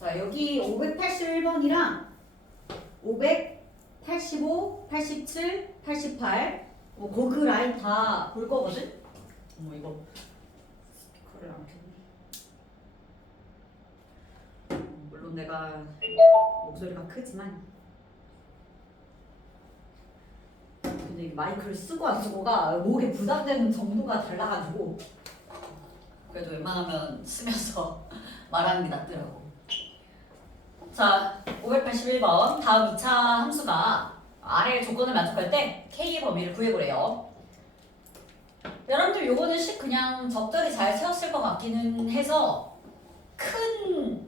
자, 여기 581번이랑 585, 87, 88 그 라인 다 볼 거거든? 어머 이거 스피커를 안 켰네. 물론 내가 목소리가 크지만 근데 이 마이크를 쓰고 안 쓰고가 목에 부담되는 정도가 달라가지고 그래도 웬만하면 쓰면서 말하는 게 낫더라고. 자, 581번 다음 2차 함수가 아래 조건을 만족할 때 K의 범위를 구해보래요. 여러분들 요거는 그냥 적절히 잘 세웠을 것 같기는 해서 큰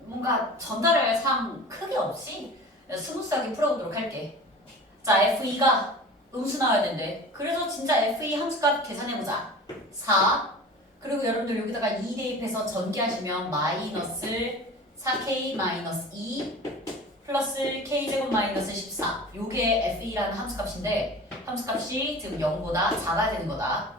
뭔가 전달할 사항 크게 없이 스무스하게 풀어보도록 할게. 자, F2가 음수 나와야 된대. 그래서 진짜 F2 함수값 계산해보자. 4 그리고 여러분들 여기다가 2 대입해서 전개하시면 마이너스 4K 마이너스 2 플러스 K제곱 마이너스 14 요게 F2라는 함수값인데 함수값이 지금 0보다 작아야 되는 거다.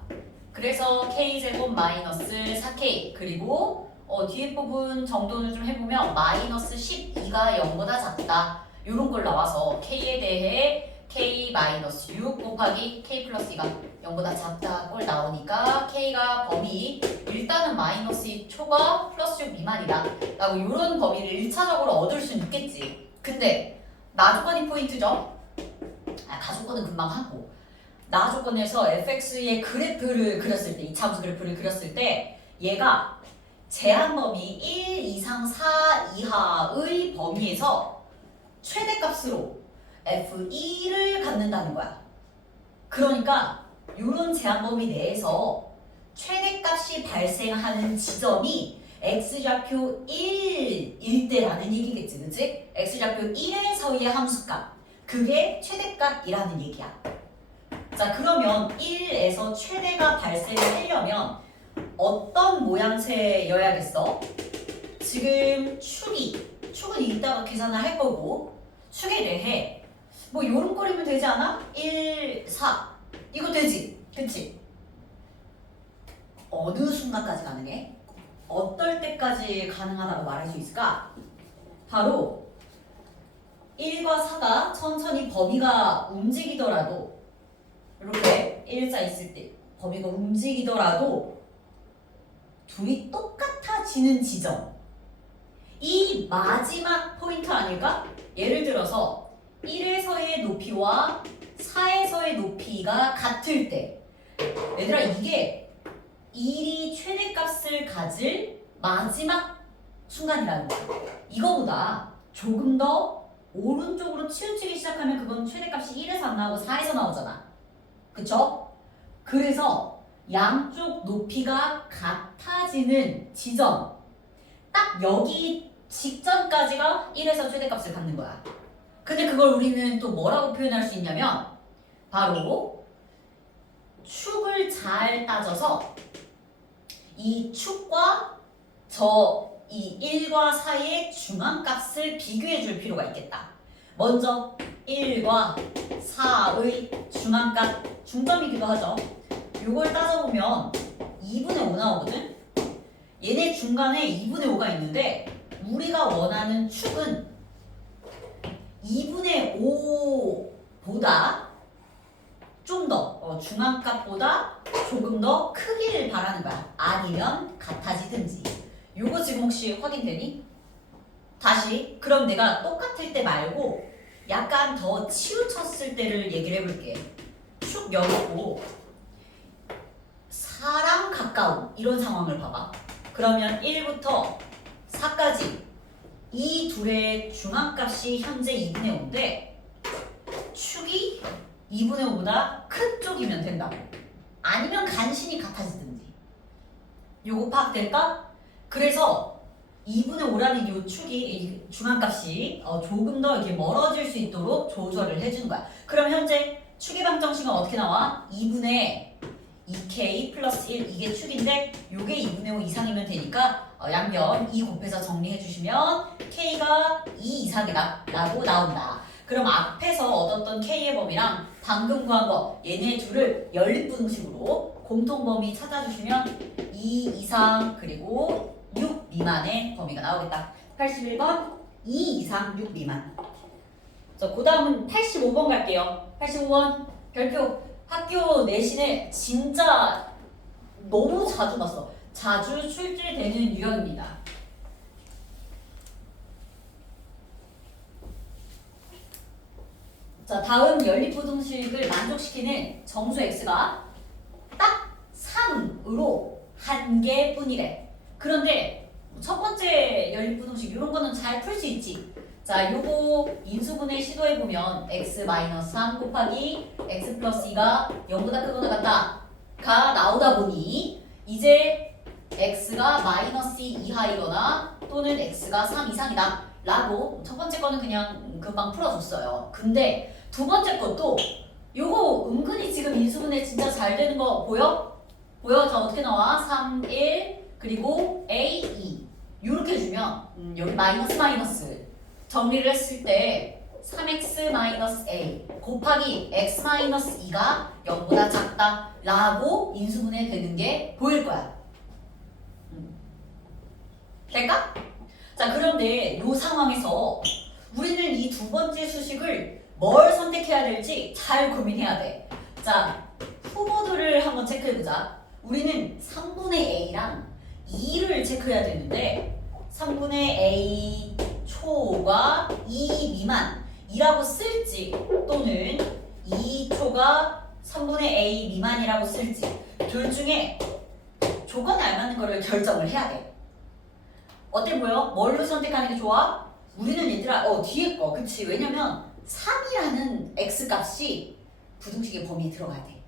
그래서 K제곱 마이너스 4K 그리고 뒤에 부분 정도는 좀 해보면 마이너스 12가 0보다 작다. 요런 걸 나와서 K에 대해 K 마이너스 6 곱하기 K 플러스 2가 0보다 작다 꼴 나오니까 K가 범위 일단은 마이너스 2 초과 플러스 6 미만이다 라고 이런 범위를 1차적으로 얻을 수 있겠지. 근데 나조건이 포인트죠. 가조건은 금방 하고 나조건에서 fx의 그래프를 그렸을 때 2차 함수 그래프를 그렸을 때 얘가 제한 범위 1 이상 4 이하의 범위에서 최대값으로 f2를 갖는다는 거야. 그러니까 이런 제한 범위 내에서 최대값이 발생하는 지점이 x좌표 1일 때라는 얘기겠지, 그치? x좌표 1에서의 함수값 그게 최대값이라는 얘기야. 자, 그러면 1에서 최대가 발생을 하려면 어떤 모양새여야겠어? 지금 축은 이따가 계산을 할 거고 축에 대해 뭐 요런 거리면 되지 않아? 1, 4 이거 되지? 그치? 어느 순간까지 가능해? 어떨 때까지 가능하다고 말할 수 있을까? 바로 1과 4가 천천히 범위가 움직이더라도 이렇게 1, 4 있을 때 범위가 움직이더라도 둘이 똑같아지는 지점 이 마지막 포인트 아닐까? 예를 들어서 1에서의 높이와 4에서의 높이가 같을 때 얘들아 이게 1이 최대값을 가질 마지막 순간이라는 거야. 이거보다 조금 더 오른쪽으로 치우치기 시작하면 그건 최대값이 1에서 안 나오고 4에서 나오잖아. 그쵸? 그래서 양쪽 높이가 같아지는 지점 딱 여기 직전까지가 1에서 최대값을 갖는 거야. 근데 그걸 우리는 또 뭐라고 표현할 수 있냐면 바로 축을 잘 따져서 이 축과 이 1과 4의 중앙값을 비교해 줄 필요가 있겠다. 먼저 1과 4의 중앙값 중점이기도 하죠. 이걸 따져보면 2분의 5 나오거든? 얘네 중간에 2분의 5가 있는데 우리가 원하는 축은 2분의 5보다 좀 더 중앙값보다 조금 더 크기를 바라는 거야. 아니면 같아지든지. 요거 지금 혹시 확인되니? 다시 그럼 내가 똑같을 때 말고 약간 더 치우쳤을 때를 얘기를 해볼게. 축 열고 4랑 가까운 이런 상황을 봐봐. 그러면 1부터 4까지 이 둘의 중앙값이 현재 2분의 5인데 축이 2분의 5보다 큰 쪽이면 된다고. 아니면 간신히 같아지든지. 요거 파악될까? 그래서 2분의 5라는 요 축이 중앙값이 조금 더 이렇게 멀어질 수 있도록 조절을 해주는 거야. 그럼 현재 축의 방정식은 어떻게 나와? 2분의 2k 플러스 1 이게 축인데 요게 2분의 5 이상이면 되니까 양변 2 곱해서 정리해 주시면 k가 2 이상이다 라고 나온다. 그럼 앞에서 얻었던 k의 범위랑 방금 구한 거 얘네 둘을 연립분식으로 공통범위 찾아주시면 2 이상 그리고 미만의 범위가 나오겠다. 81번 2 이상 6 미만. 자, 그 다음은 85번 갈게요. 85번 별표. 학교 내신에 진짜 너무 자주 봤어. 자주 출제되는 유형입니다. 자, 다음 연립부등식을 만족시키는 정수 x가 딱 3으로 한 개뿐이래. 그런데 첫 번째 연립부등식 이런 거는 잘 풀 수 있지. 자, 요거 인수분해 시도해보면 x-3 곱하기 x 플러스 2가 0보다 크거나 같다가 나오다 보니 이제 x가 마이너스 2 이하이거나 또는 x가 3 이상이다 라고 첫 번째 거는 그냥 금방 풀어줬어요. 근데 두 번째 것도 요거 은근히 지금 인수분해 진짜 잘 되는 거 보여? 보여? 자, 어떻게 나와? 3, 1 그리고 a, 2 요렇게 해주면 여기 마이너스 정리를 했을 때 3x-a 곱하기 x-2가 0보다 작다 라고 인수분해 되는 게 보일 거야. 될까? 자, 그런데 이 상황에서 우리는 이 두 번째 수식을 뭘 선택해야 될지 잘 고민해야 돼. 자, 후보들을 한번 체크해보자. 우리는 3분의 a랑 2를 체크해야 되는데 3분의 a 초가 2 미만이라고 쓸지 또는 2초가 3분의 a 미만이라고 쓸지 둘 중에 조건에 알맞는 거를 결정을 해야 돼. 어때 보여? 뭘로 선택하는 게 좋아? 우리는 얘들아 뒤에 거 그치? 왜냐면 3이라는 x값이 부등식의 범위에 들어가야 돼.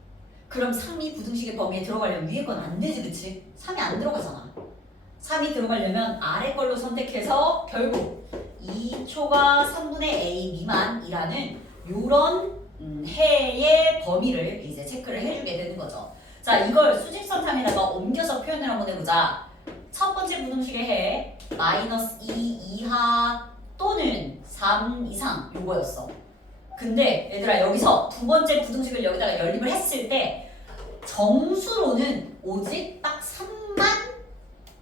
그럼 3이 부등식의 범위에 들어가려면 위에 건 안 되지 그치? 3이 안 들어가잖아. 3이 들어가려면 아래 걸로 선택해서 결국 2초가 3분의 a 미만이라는 요런 해의 범위를 이제 체크를 해주게 되는 거죠. 자, 이걸 수직선상에다가 옮겨서 표현을 한번 해보자. 첫 번째 부등식의 해 마이너스 2 이하 또는 3 이상 요거였어. 근데 얘들아 여기서 두 번째 부등식을 여기다가 연립을 했을 때 정수로는 오직 딱 3만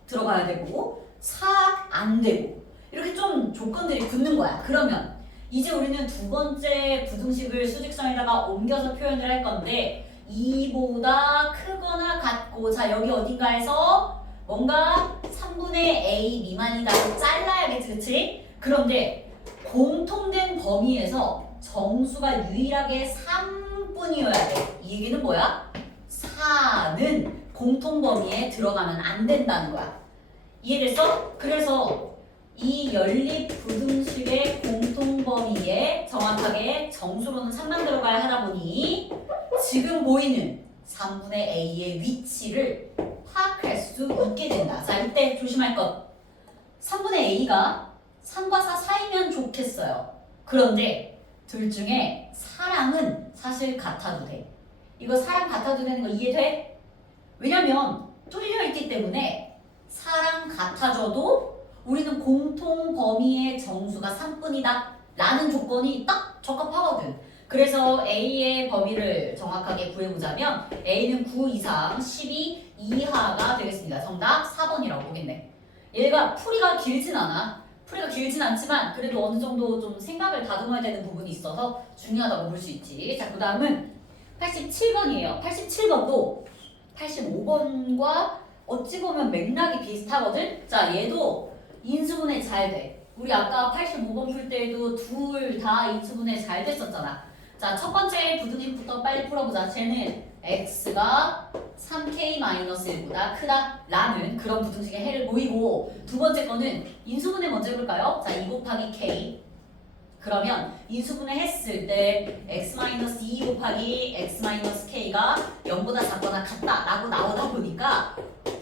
들어가야 되고 4 안 되고 이렇게 좀 조건들이 붙는 거야. 그러면 이제 우리는 두 번째 부등식을 수직선에다가 옮겨서 표현을 할 건데 2보다 크거나 같고 자 여기 어딘가에서 뭔가 3분의 a 미만이다고 잘라야겠지 그치? 그런데 공통된 범위에서 정수가 유일하게 3뿐이어야 돼. 이 얘기는 뭐야? 4는 공통 범위에 들어가면 안 된다는 거야. 이해됐어? 그래서 이 연립 부등식의 공통 범위에 정확하게 정수로는 3만 들어가야 하다 보니 지금 보이는 3분의 a의 위치를 파악할 수 있게 된다. 자, 이때 조심할 것. 3분의 a가 3과 4 사이면 좋겠어요. 그런데 둘 중에 4랑은 사실 같아도 돼. 이거 4랑 같아도 되는 거 이해돼? 왜냐면 뚫려있기 때문에 4랑 같아져도 우리는 공통 범위의 정수가 3뿐이다 라는 조건이 딱 적합하거든. 그래서 A의 범위를 정확하게 구해보자면 A는 9 이상 12 이하가 되겠습니다. 정답 4번이라고 보겠네. 얘가 풀이가 길진 않아. 풀이가 길진 않지만 그래도 어느 정도 좀 생각을 다듬어야 되는 부분이 있어서 중요하다고 볼 수 있지. 자, 그 다음은 87번이에요. 87번도 85번과 어찌 보면 맥락이 비슷하거든? 자, 얘도 인수분해 잘 돼. 우리 아까 85번 풀 때에도 둘 다 인수분해 잘 됐었잖아. 자, 첫 번째 부등식부터 빨리 풀어보자. 쟤는 x가 3k-1보다 크다 라는 그런 부등식의 해를 보이고 두 번째 거는 인수분해 먼저 해볼까요? 자, 2 곱하기 k 그러면 인수분해 했을 때 x-2 곱하기 x-k가 0보다 작거나 같다 라고 나오다 보니까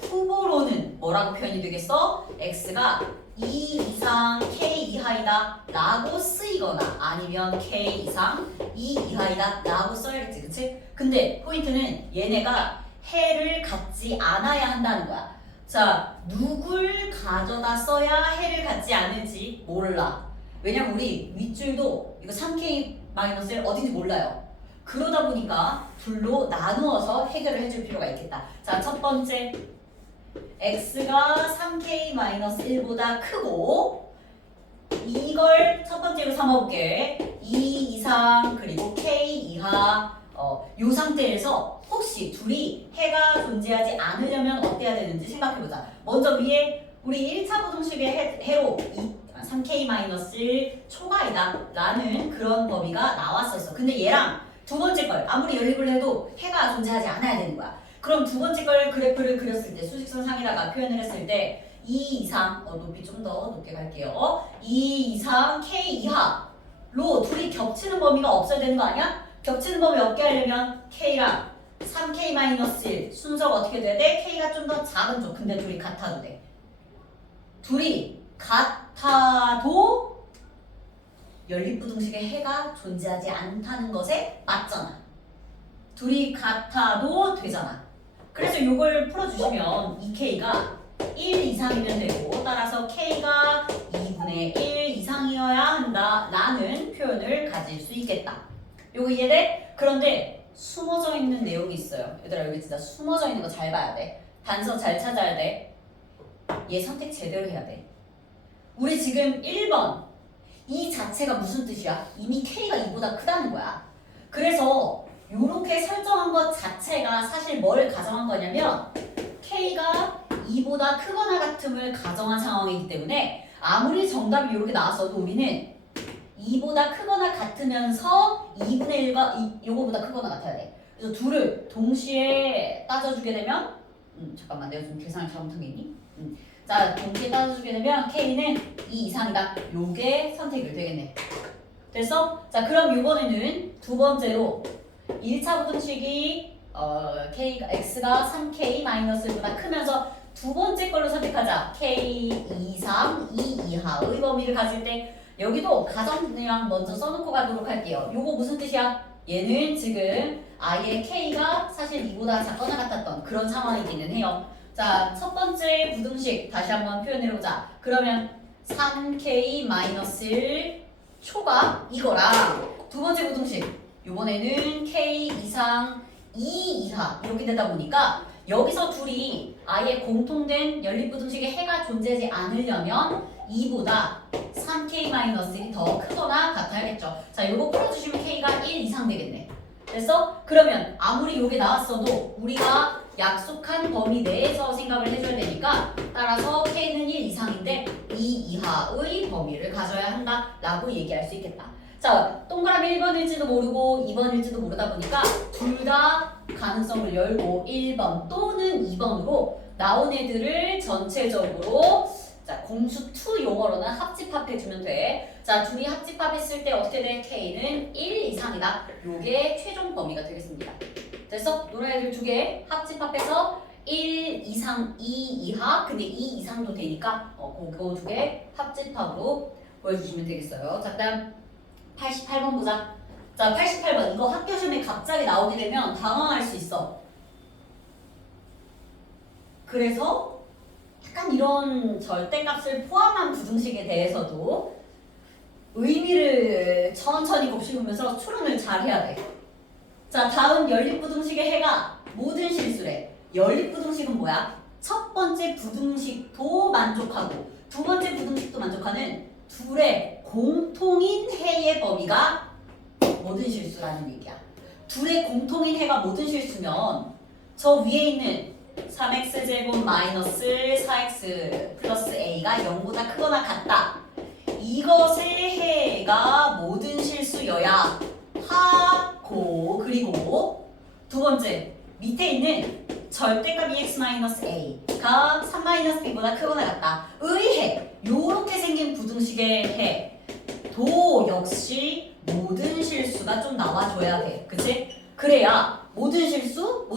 후보로는 뭐라고 표현이 되겠어? x가 2 이상 k 이하이다 라고 쓰이거나 아니면 k 이상 2 이하이다 라고 써야겠지 그치? 근데 포인트는 얘네가 해를 갖지 않아야 한다는 거야. 자, 누굴 가져다 써야 해를 갖지 않을지 몰라. 왜냐면 우리 윗줄도 이거 3k-1을 어딘지 몰라요. 그러다 보니까 둘로 나누어서 해결을 해줄 필요가 있겠다. 자, 첫 번째 x가 3k-1보다 크고 이걸 첫 번째로 삼아볼게. 2 이상 그리고 k 이하 요 상태에서 혹시 둘이 해가 존재하지 않으려면 어때야 되는지 생각해보자. 먼저 위에 우리 1차 부등식의 해로 3k-1 초과이다 라는 그런 범위가 나왔었어. 근데 얘랑 두 번째 걸 아무리 연립을 해도 해가 존재하지 않아야 되는 거야. 그럼 두 번째 걸 그래프를 그렸을 때 수직선 상에다가 표현을 했을 때 2 이상 높이 좀 더 높게 갈게요. 2 이상 k 이하로 둘이 겹치는 범위가 없어야 되는 거 아니야? 겹치는 범위 없게 하려면 k랑 3k-1 순서가 어떻게 돼야 돼? k가 좀 더 작은 쪽. 근데 둘이 같아도 돼. 둘이 같아도 연립부등식의 해가 존재하지 않다는 것에 맞잖아. 둘이 같아도 되잖아. 그래서 이걸 풀어주시면 2k가 1 이상이면 되고 따라서 k가 2분의 1 이상이어야 한다 라는 표현을 가질 수 있겠다. 요거 이해돼? 그런데 숨어져 있는 내용이 있어요. 얘들아 여기 진짜 숨어져 있는 거 잘 봐야 돼. 단서 잘 찾아야 돼. 얘 선택 제대로 해야 돼. 우리 지금 1번 이 자체가 무슨 뜻이야? 이미 k가 2보다 크다는 거야. 그래서 이렇게 설정한 것 자체가 사실 뭘 가정한 거냐면 k가 2보다 크거나 같음을 가정한 상황이기 때문에 아무리 정답이 이렇게 나왔어도 우리는 2보다 크거나 같으면서 2분의 1과 요거보다 크거나 같아야 돼. 그래서 둘을 동시에 따져주게 되면 잠깐만 내가 좀 계산을 잘못한 게 있니? 자 동시에 따져주게 되면 k는 2 이상이다. 요게 선택이 되겠네. 됐어? 자 그럼 이번에는 두 번째로 1차 부등식이 x가 3k-1보다 크면서 두 번째 걸로 선택하자. k 이상 2 이하의 범위를 가질 때 여기도 가정이랑 먼저 써놓고 가도록 할게요. 요거 무슨 뜻이야? 얘는 지금 아예 k가 사실 2보다 작거나 같았던 그런 상황이기는 해요. 자, 첫 번째 부등식 다시 한번 표현해보자. 그러면 3k-1 초가 이거랑 두 번째 부등식 이번에는 k 이상 2 이하 이렇게 되다 보니까 여기서 둘이 아예 공통된 연립부등식의 해가 존재하지 않으려면 2보다 3k-1이 더 크거나 같아야겠죠. 자, 요거 풀어주시면 k가 1 이상 되겠네. 됐어? 그러면 아무리 요게 나왔어도 우리가 약속한 범위 내에서 생각을 해줘야 되니까 따라서 k는 1 이상인데 2 이하의 범위를 가져야 한다라고 얘기할 수 있겠다. 자, 동그라미 1번일지도 모르고 2번일지도 모르다 보니까 둘 다 가능성을 열고 1번 또는 2번으로 나온 애들을 전체적으로 자, 공수2 용어로는 합집합해주면 돼. 자, 둘이 합집합했을 때 어떻게 돼? k는 1 이상이다. 요게 최종 범위가 되겠습니다. 됐어? 노란 애들 두 개 합집합해서 1 이상 2 이하 근데 2 이상도 되니까 그거 두 개 합집합으로 보여주시면 되겠어요. 자, 그다음 88번 보자. 자, 88번 이거 학교 시험에 갑자기 나오게 되면 당황할 수 있어. 그래서 약간 이런 절대값을 포함한 부등식에 대해서도 의미를 천천히 곱씹으면서 추론을 잘 해야 돼. 자, 다음 연립부등식의 해가 모든 실수래. 연립부등식은 뭐야? 첫 번째 부등식도 만족하고 두 번째 부등식도 만족하는 둘의 공통인 해의 범위가 모든 실수라는 얘기야. 둘의 공통인 해가 모든 실수면 저 위에 있는 3x제곱 마이너스 4x 플러스 a가 0보다 크거나 같다. 이것의 해가 모든 실수여야 하고 그리고 두 번째 밑에 있는 절대값 EX-A가 3-B보다 크거나 같다. 의해 요렇게 생긴 부등식의 해도 역시 모든 실수가 좀 나와줘야 돼. 그치? 그래야 모든 실수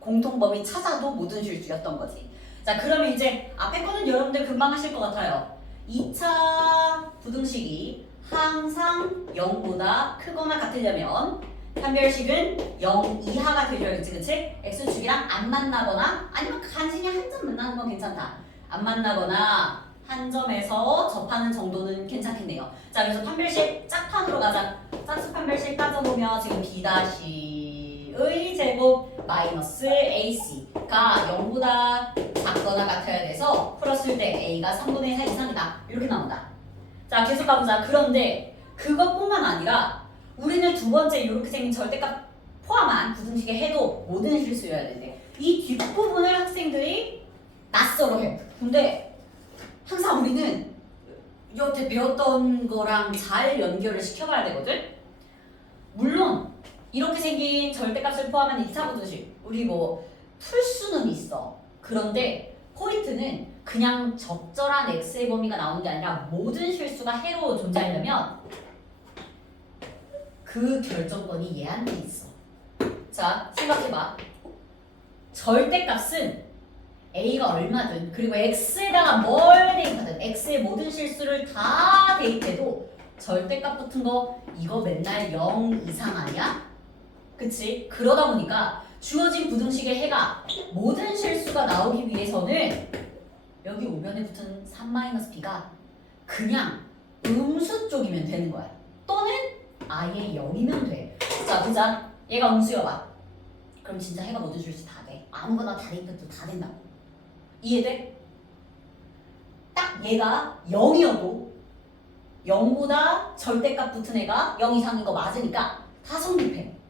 공통범위 찾아도 모든 실수였던 거지. 자, 그러면 이제 앞에 거는 여러분들 금방 하실 것 같아요. 2차 부등식이 항상 0보다 크거나 같으려면 판별식은 0 이하가 되셔야겠지, 그치? x축이랑 안 만나거나 아니면 간신히 한 점 만나는 건 괜찮다. 안 만나거나 한 점에서 접하는 정도는 괜찮겠네요. 자, 그래서 판별식 짝판으로 가자. 짝수 판별식 따져보면 지금 B-의 제곱 마이너스 AC가 0보다 같거나 같아야 돼서 풀었을 때 A가 3분의 4 이상이다. 이렇게 나온다. 자, 계속 가보자. 그런데 그것뿐만 아니라 우리는 두 번째 이렇게 생긴 절대값 포함한 부등식의 해도 모든 실수여야 되는데 이 뒷부분을 학생들이 낯설어 해. 근데 항상 우리는 여태 배웠던 거랑 잘 연결을 시켜봐야 되거든? 물론 이렇게 생긴 절대값을 포함한 2차 부등식 우리 뭐 풀 수는 있어. 그런데 포인트는 그냥 적절한 x의 범위가 나오는 게 아니라 모든 실수가 해로 존재하려면 그 결정권이 얘한테 있어. 자, 생각해봐. 절대값은 a가 얼마든 그리고 x에다가 뭘 대입하든 x의 모든 실수를 다 대입해도 절대값 붙은 거 이거 맨날 0 이상 아니야? 그치? 그러다 보니까 주어진 부등식의 해가 모든 실수가 나오기 위해서는 여기 오변에 붙은 3-b가 그냥 음수 쪽이면 되는 거야. 또는 아예 0이면 돼. 자, 보자. 얘가 음수여봐. 그럼 진짜 해가 모든 실수 다 돼. 아무거나 다 대입해도 다 된다고. 이해돼? 딱 얘가 0이어도 0보다 절대값 붙은 애가 0 이상인 거 맞으니까 다 성립해.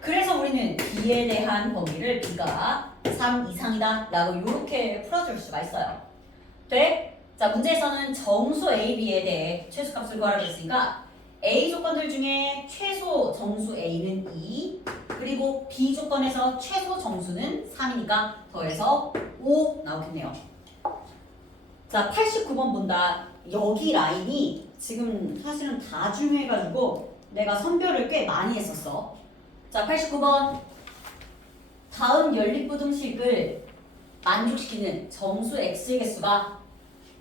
그래서 우리는 b에 대한 범위를 b가 3 이상이다 라고 이렇게 풀어줄 수가 있어요. 돼? 자, 문제에서는 정수 a, b에 대해 최소값을 구하라고 했으니까 a 조건들 중에 최소 정수 a는 2 그리고 b 조건에서 최소 정수는 3이니까 더해서 5 나오겠네요. 자, 89번 본다. 여기 라인이 지금 사실은 다 중요해가지고 내가 선별을 꽤 많이 했었어. 자, 89번. 다음 연립부등식을 만족시키는 정수 x의 개수가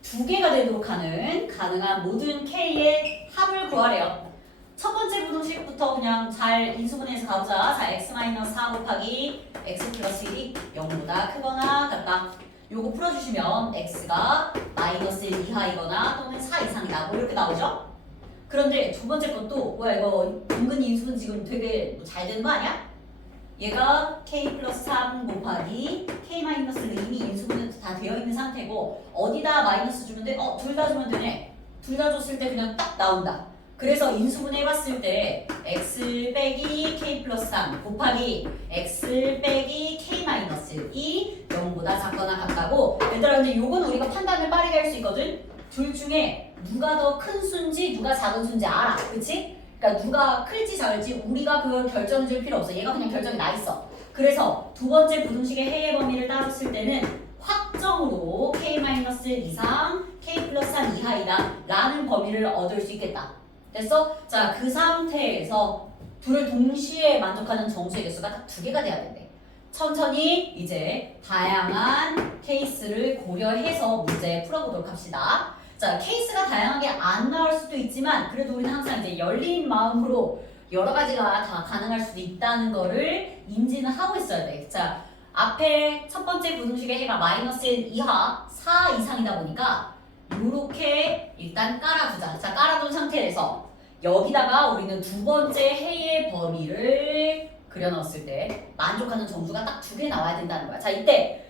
2개가 되도록 하는 가능한 모든 k의 합을 구하래요. 첫 번째 부등식부터 그냥 잘 인수분해해서 가보자. 자, x-4 곱하기 x 플러스 1이 0보다 크거나 같다. 요거 풀어주시면 x가 마이너스 1 이하이거나 또는 4 이상이다. 뭐 이렇게 나오죠? 그런데 두 번째 것도 뭐야 이거 은근히 인수분 지금 되게 잘 되는 거 아니야? 얘가 k 플러스 3 곱하기 k 마이너스는 이미 인수분해 다 되어 있는 상태고 어디다 마이너스 주면 돼? 둘 다 주면 되네. 둘 다 줬을 때 그냥 딱 나온다. 그래서 인수분해 해봤을 때 x 빼기 k 플러스 3 곱하기 x 빼기 k 마이너스 2 0보다 작거나 같다고. 얘들아 근데 요건 우리가 판단을 빠르게 할 수 있거든. 둘 중에 누가 더 큰 수인지 누가 작은 수인지 알아. 그치? 그러니까 누가 클지 작을지 우리가 그걸 결정해 줄 필요 없어. 얘가 그냥 결정이 나 있어. 그래서 두 번째 부등식의 해의 범위를 따졌을 때는 확정으로 k-1 이상 k 플러스 3 이하이다 라는 범위를 얻을 수 있겠다. 됐어? 자, 그 상태에서 둘을 동시에 만족하는 정수의 개수가 딱 2개가 돼야 된대. 천천히 이제 다양한 케이스를 고려해서 문제 풀어보도록 합시다. 자, 케이스가 다양하게 안 나올 수도 있지만 그래도 우리는 항상 이제 열린 마음으로 여러 가지가 다 가능할 수도 있다는 거를 인지는 하고 있어야 돼. 자, 앞에 첫 번째 부등식의 해가 마이너스 1 이하 4 이상이다 보니까 요렇게 일단 깔아두자. 자, 깔아둔 상태에서 여기다가 우리는 두 번째 해의 범위를 그려넣었을 때 만족하는 정수가 딱 2개 나와야 된다는 거야. 자, 이때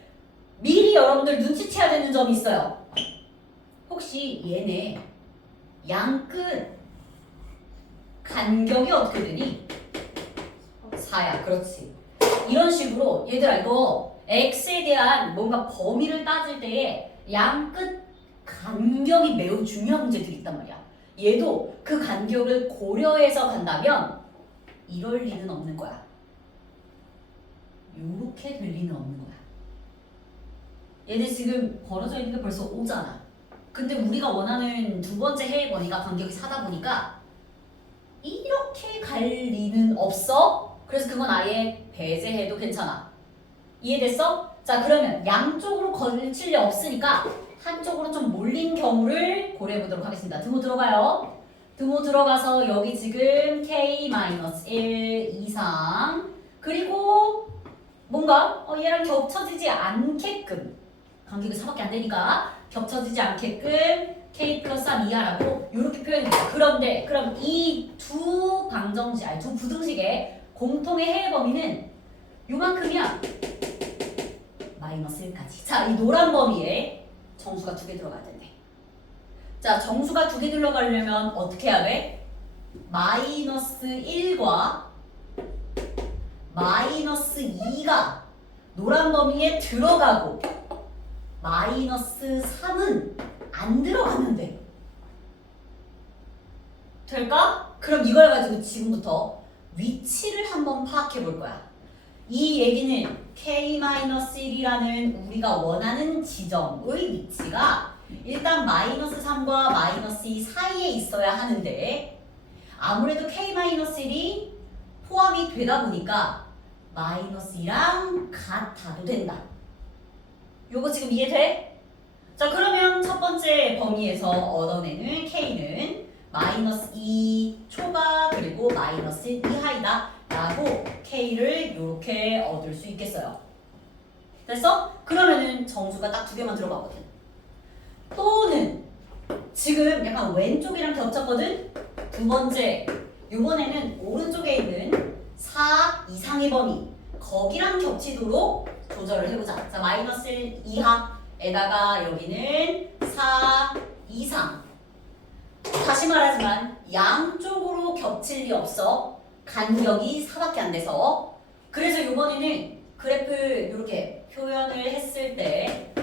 미리 여러분들 눈치채야 되는 점이 있어요. 혹시 얘네 양끝 간격이 어떻게 되니? 4야. 그렇지. 이런 식으로 얘들아 이거 x에 대한 뭔가 범위를 따질 때에 양끝 간격이 매우 중요한 문제들이 있단 말이야. 얘도 그 간격을 고려해서 간다면 이럴 리는 없는 거야. 요렇게 될 리는 없는 거야. 얘네 지금 벌어져 있는 게 벌써 5잖아. 근데 우리가 원하는 두 번째 해의 범위가 간격이 4다 보니까 이렇게 갈 리는 없어. 그래서 그건 아예 배제해도 괜찮아. 이해됐어? 자, 그러면 양쪽으로 걸칠 리 없으니까 한쪽으로 좀 몰린 경우를 고려해 보도록 하겠습니다. 등호 들어가요. 등호 들어가서 여기 지금 k-1 이상 그리고 뭔가 얘랑 겹쳐지지 않게끔 간격이 4밖에 안 되니까 겹쳐지지 않게끔 k 플러스 3 이하라고 이렇게 표현합니다. 그런데 그럼 이 두 방정식, 아니 두 부등식의 공통의 해의 범위는 요만큼이야. 마이너스 1까지. 자, 이 노란 범위에 정수가 2개 들어가야 된대. 자, 정수가 2개 들어가려면 어떻게 해야 돼? 마이너스 1과 마이너스 2가 노란 범위에 들어가고 마이너스 3은 안 들어갔는데 될까? 그럼 이걸 가지고 지금부터 위치를 한번 파악해 볼 거야. 이 얘기는 K-1이라는 우리가 원하는 지점의 위치가 일단 마이너스 3과 마이너스 2 사이에 있어야 하는데 아무래도 K-1이 포함이 되다 보니까 마이너스 2랑 같아도 된다. 요거 지금 이해돼? 자, 그러면 첫 번째 범위에서 얻어내는 K는 마이너스 2 초과 그리고 마이너스 2 하이다 라고 K를 이렇게 얻을 수 있겠어요. 됐어? 그러면은 정수가 딱 2개만 들어가거든. 또는 지금 약간 왼쪽이랑 겹쳤거든? 두 번째, 이번에는 오른쪽에 있는 4 이상의 범위 거기랑 겹치도록 조절을 해보자. 자, 마이너스 1 이하에다가 여기는 4 이상. 다시 말하지만 양쪽으로 겹칠 리 없어. 간격이 4밖에 안 돼서. 그래서 이번에는 그래프 이렇게 표현을 했을 때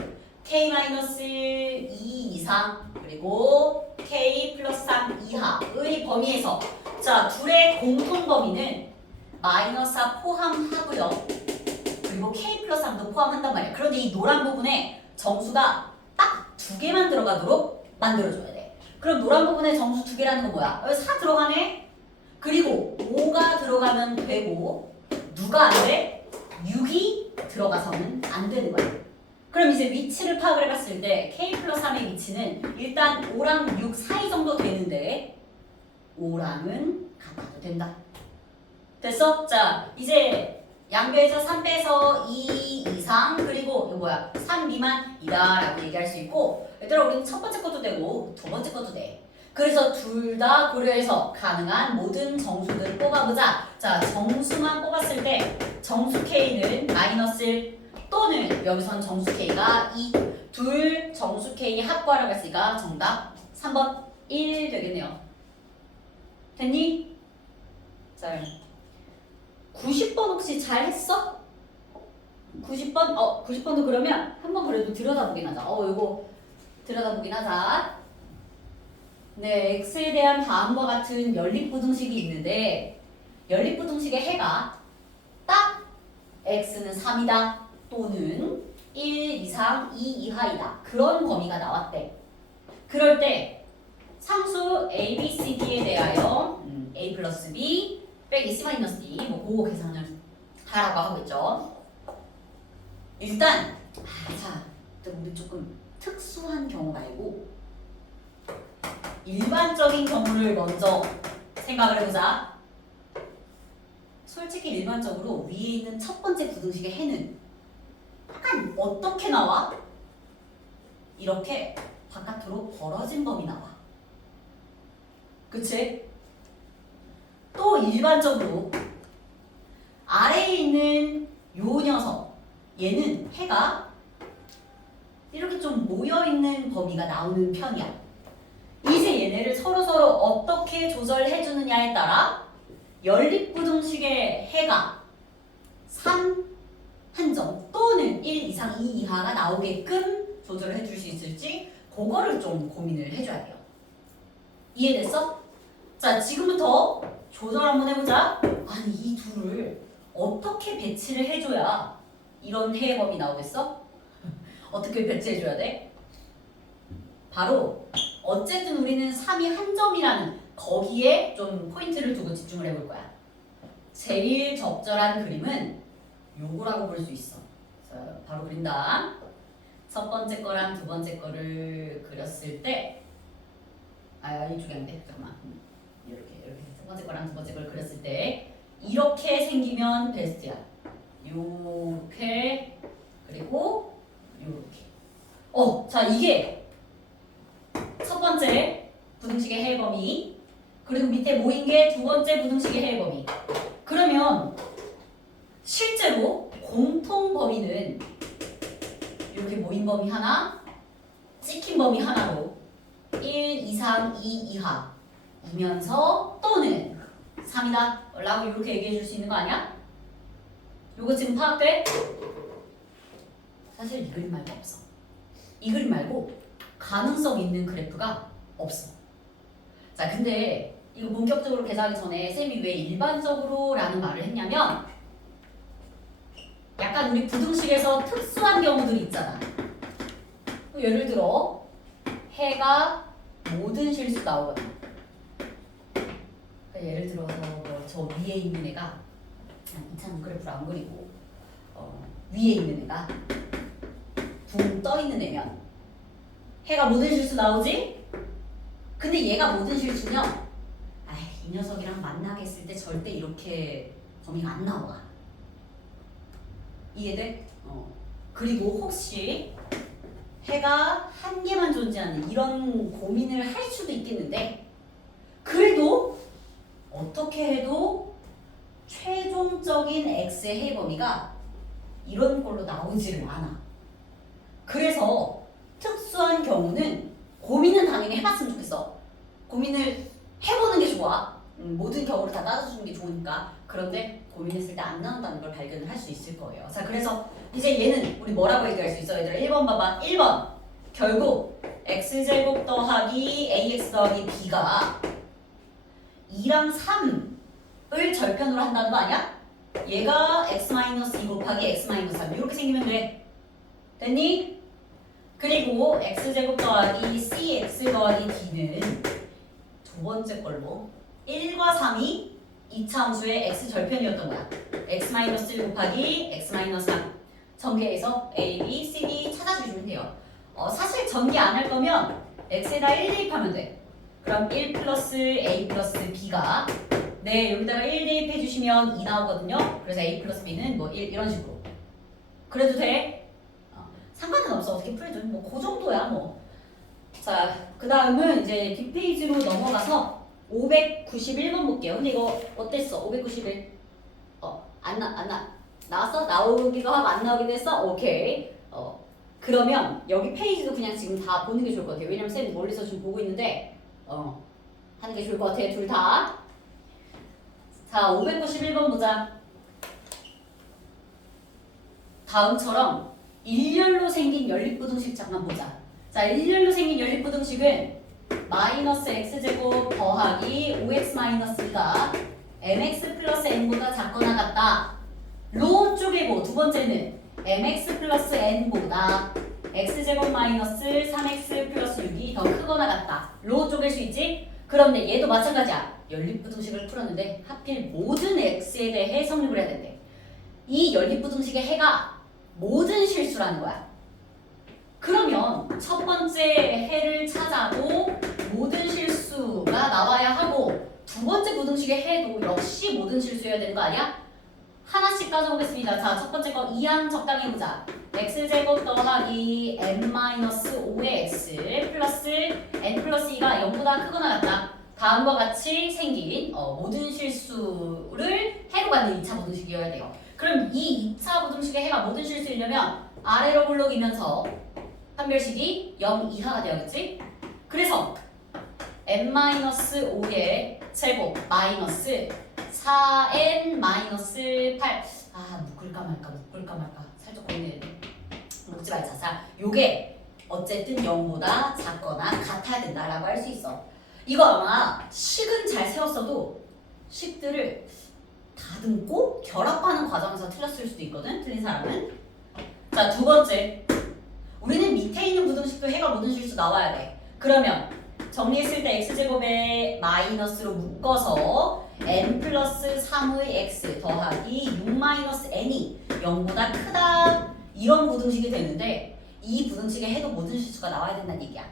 K-2 이상 그리고 K 플러스 3 이하의 범위에서 자, 둘의 공통 범위는 마이너스 4 포함하고요. 그리고 K 플러스 3도 포함한단 말이야. 그런데 이 노란 부분에 정수가 딱 2개만 들어가도록 만들어줘야 돼. 그럼 노란 부분에 정수 2개라는 건 뭐야? 여기 4 들어가네? 그리고 5가 들어가면 되고 누가 안 돼? 6이 들어가서는 안 되는 거야. 그럼 이제 위치를 파악을 해봤을 때 K 플러스 3의 위치는 일단 5랑 6 사이 정도 되는데 5랑은 같아도 된다. 됐어? 자, 이제 양배에서 3 빼서 2 이상 그리고 이거 뭐야? 3 미만이다 라고 얘기할 수 있고 얘들아 우리는 첫 번째 것도 되고 두 번째 것도 돼. 그래서 둘 다 고려해서 가능한 모든 정수들을 뽑아보자. 자, 정수만 뽑았을 때 정수 K는 마이너스 1 또는 여기선 정수 K가 2 둘 정수 K 합과라고 했으니까 정답 3번 1 되겠네요. 됐니? 자, 90번 혹시 잘 했어? 90번? 90번도 그러면 한번 그래도 들여다보긴 하자. 이거 들여다보긴 하자. 네, x에 대한 다음과 같은 연립부등식이 있는데 연립부등식의 해가 딱 x는 3이다 또는 1 이상 2 이하이다 그런 범위가 나왔대. 그럴 때 상수 a, b, c, d에 대하여 a 플러스 b 빼기 c 마이너스 d 뭐 그거 계산을 하라고 하고 있죠. 일단 자, 우리 조금 특수한 경우 말고 일반적인 경우를 먼저 생각을 해보자. 솔직히 일반적으로 위에 있는 첫 번째 부등식의 해는 약간 어떻게 나와? 이렇게 바깥으로 벌어진 범위 나와. 그치? 또 일반적으로 아래에 있는 요 녀석 얘는 해가 이렇게 좀 모여있는 범위가 나오는 편이야. 이제 얘네를 서로서로 어떻게 조절해 주느냐에 따라 연립부등식의 해가 3 한 점 또는 1 이상 2 이하가 나오게끔 조절을 해줄 수 있을지 그거를 좀 고민을 해줘야 돼요. 이해됐어? 자, 지금부터 조절 한번 해보자. 아니, 이 둘을 어떻게 배치를 해줘야 이런 해의 범위 나오겠어? 어떻게 배치해줘야 돼? 바로 어쨌든 우리는 3이 한 점이라는 거기에 좀 포인트를 두고 집중을 해볼 거야. 제일 적절한 그림은 요거라고 볼 수 있어. 자, 바로 그린다. 첫 번째 거랑 두 번째 거를 그렸을 때 이쪽이 안 돼. 잠깐만. 이렇게 첫 번째 거랑 두 번째 걸 그렸을 때 이렇게 생기면 베스트야. 요렇게 그리고 요렇게. 자, 이게 첫 번째 부등식의 해의 범위 그리고 밑에 모인 게 두 번째 부등식의 해의 범위. 그러면 실제로 공통 범위는 이렇게 모인 범위 하나, 찍힌 범위 하나로 1 이상 2 이하 이면서 또는 3이다 라고 이렇게 얘기해 줄 수 있는 거 아니야? 요거 지금 파악돼? 사실 이 그림 말고 없어. 이 그림 말고 가능성 있는 그래프가 없어. 자, 근데 이거 본격적으로 계산하기 전에 쌤이 왜 일반적으로 라는 말을 했냐면 약간 우리 부등식에서 특수한 경우들이 있잖아. 예를 들어 해가 모든 실수 나오거든. 그러니까 예를 들어서 저 위에 있는 애가 이참 그래프를 안 그리고 위에 있는 애가 붕 떠 있는 애면 해가 모든 실수 나오지? 근데 얘가 모든 실수면 이 녀석이랑 만나게 했을 때 절대 이렇게 범위가 안 나와. 이해돼? 그리고 혹시 해가 한 개만 존재하는 이런 고민을 할 수도 있겠는데 그래도 어떻게 해도 최종적인 x의 해의 범위가 이런 걸로 나오지를 않아. 그래서 특수한 경우는 고민은 당연히 해봤으면 좋겠어. 고민을 해보는 게 좋아. 모든 경우를 다 따져주는 게 좋으니까. 그런데 고민했을 때 안 나온다는 걸 발견을 할 수 있을 거예요. 자, 그래서 이제 얘는 우리 뭐라고 얘기할 수 있어? 얘들아 1번 봐봐. 1번 결국 x제곱 더하기 ax 더하기 b가 2랑 3을 절편으로 한다는 거 아니야? 얘가 x-2 곱하기 x-3 이렇게 생기면 돼. 됐니? 그리고 x제곱 더하기 cx 더하기 d는 두 번째 걸로 1과 3이 이차함수의 x절편이었던 거야. x-1 곱하기 x-3 전개해서 a, b, c, d 찾아주시면 돼요. 사실 전개 안 할 거면 x에다 1 대입하면 돼. 그럼 1 플러스 a 플러스 b가 여기다가 1 대입해 주시면 2 나오거든요. 그래서 a 플러스 b는 뭐 1 이런 식으로 그래도 돼. 상관은 없어. 어떻게 풀든 뭐 그 정도야 뭐. 자, 그 다음은 이제 뒷페이지로 넘어가서 591번 볼게요. 근데 이거 어땠어? 591. 나왔어? 나오기도 하고 안 나오기도 했어? 오케이. 그러면 여기 페이지도 그냥 지금 다 보는 게 좋을 것 같아요. 왜냐면 쌤 멀리서 지금 보고 있는데 하는 게 좋을 것 같아. 둘 다. 자, 591번 보자. 다음처럼 일렬로 생긴 연립부등식 잠깐 보자. 자, 일렬로 생긴 연립부등식은 마이너스 x제곱 더하기 5x 마이너스 2가 mx 플러스 n보다 작거나 같다. 로 쪼개고 두 번째는 mx 플러스 n보다 x제곱 마이너스 3x 플러스 6이 더 크거나 같다. 로 쪼갤 수 있지? 그런데 얘도 마찬가지야. 연립부등식을 풀었는데 하필 모든 x에 대해 성립을 해야 된대. 이 연립부등식의 해가 모든 실수라는 거야. 그러면 첫 번째 해를 찾아도 모든 실수가 나와야 하고 두 번째 부등식의 해도 역시 모든 실수여야 되는 거 아니야? 하나씩 따져보겠습니다. 자, 첫 번째 거 2항 적당히 해보자. x제곱 더하기 n-5의 x 플러스 n 플러스 2가 0보다 크거나 같다. 다음과 같이 생긴 모든 실수를 해로 갖는 2차 부등식이어야 돼요. 그럼 이 2차 부등식의 해가 모든 실수이려면 아래로 굴러기면서 판별식이 0 이하가 되어야겠지? 그래서 n-5의 제곱 마이너스 4n-8 묶을까 말까 살짝 고민해야 돼. 묶지 말자. 자, 요게 어쨌든 0보다 작거나 같아야 된다라고 할 수 있어. 이거 아마 식은 잘 세웠어도 식들을 다듬고 결합하는 과정에서 틀렸을 수도 있거든. 틀린 사람은. 자, 두 번째. 우리는 밑에 있는 부등식도 해가 모든 실수 나와야 돼. 그러면 정리했을 때 x제곱에 마이너스로 묶어서 n 플러스 3의 x 더하기 6 마이너스 n이 0보다 크다. 이런 부등식이 되는데 이 부등식의 해도 모든 실수가 나와야 된다는 얘기야.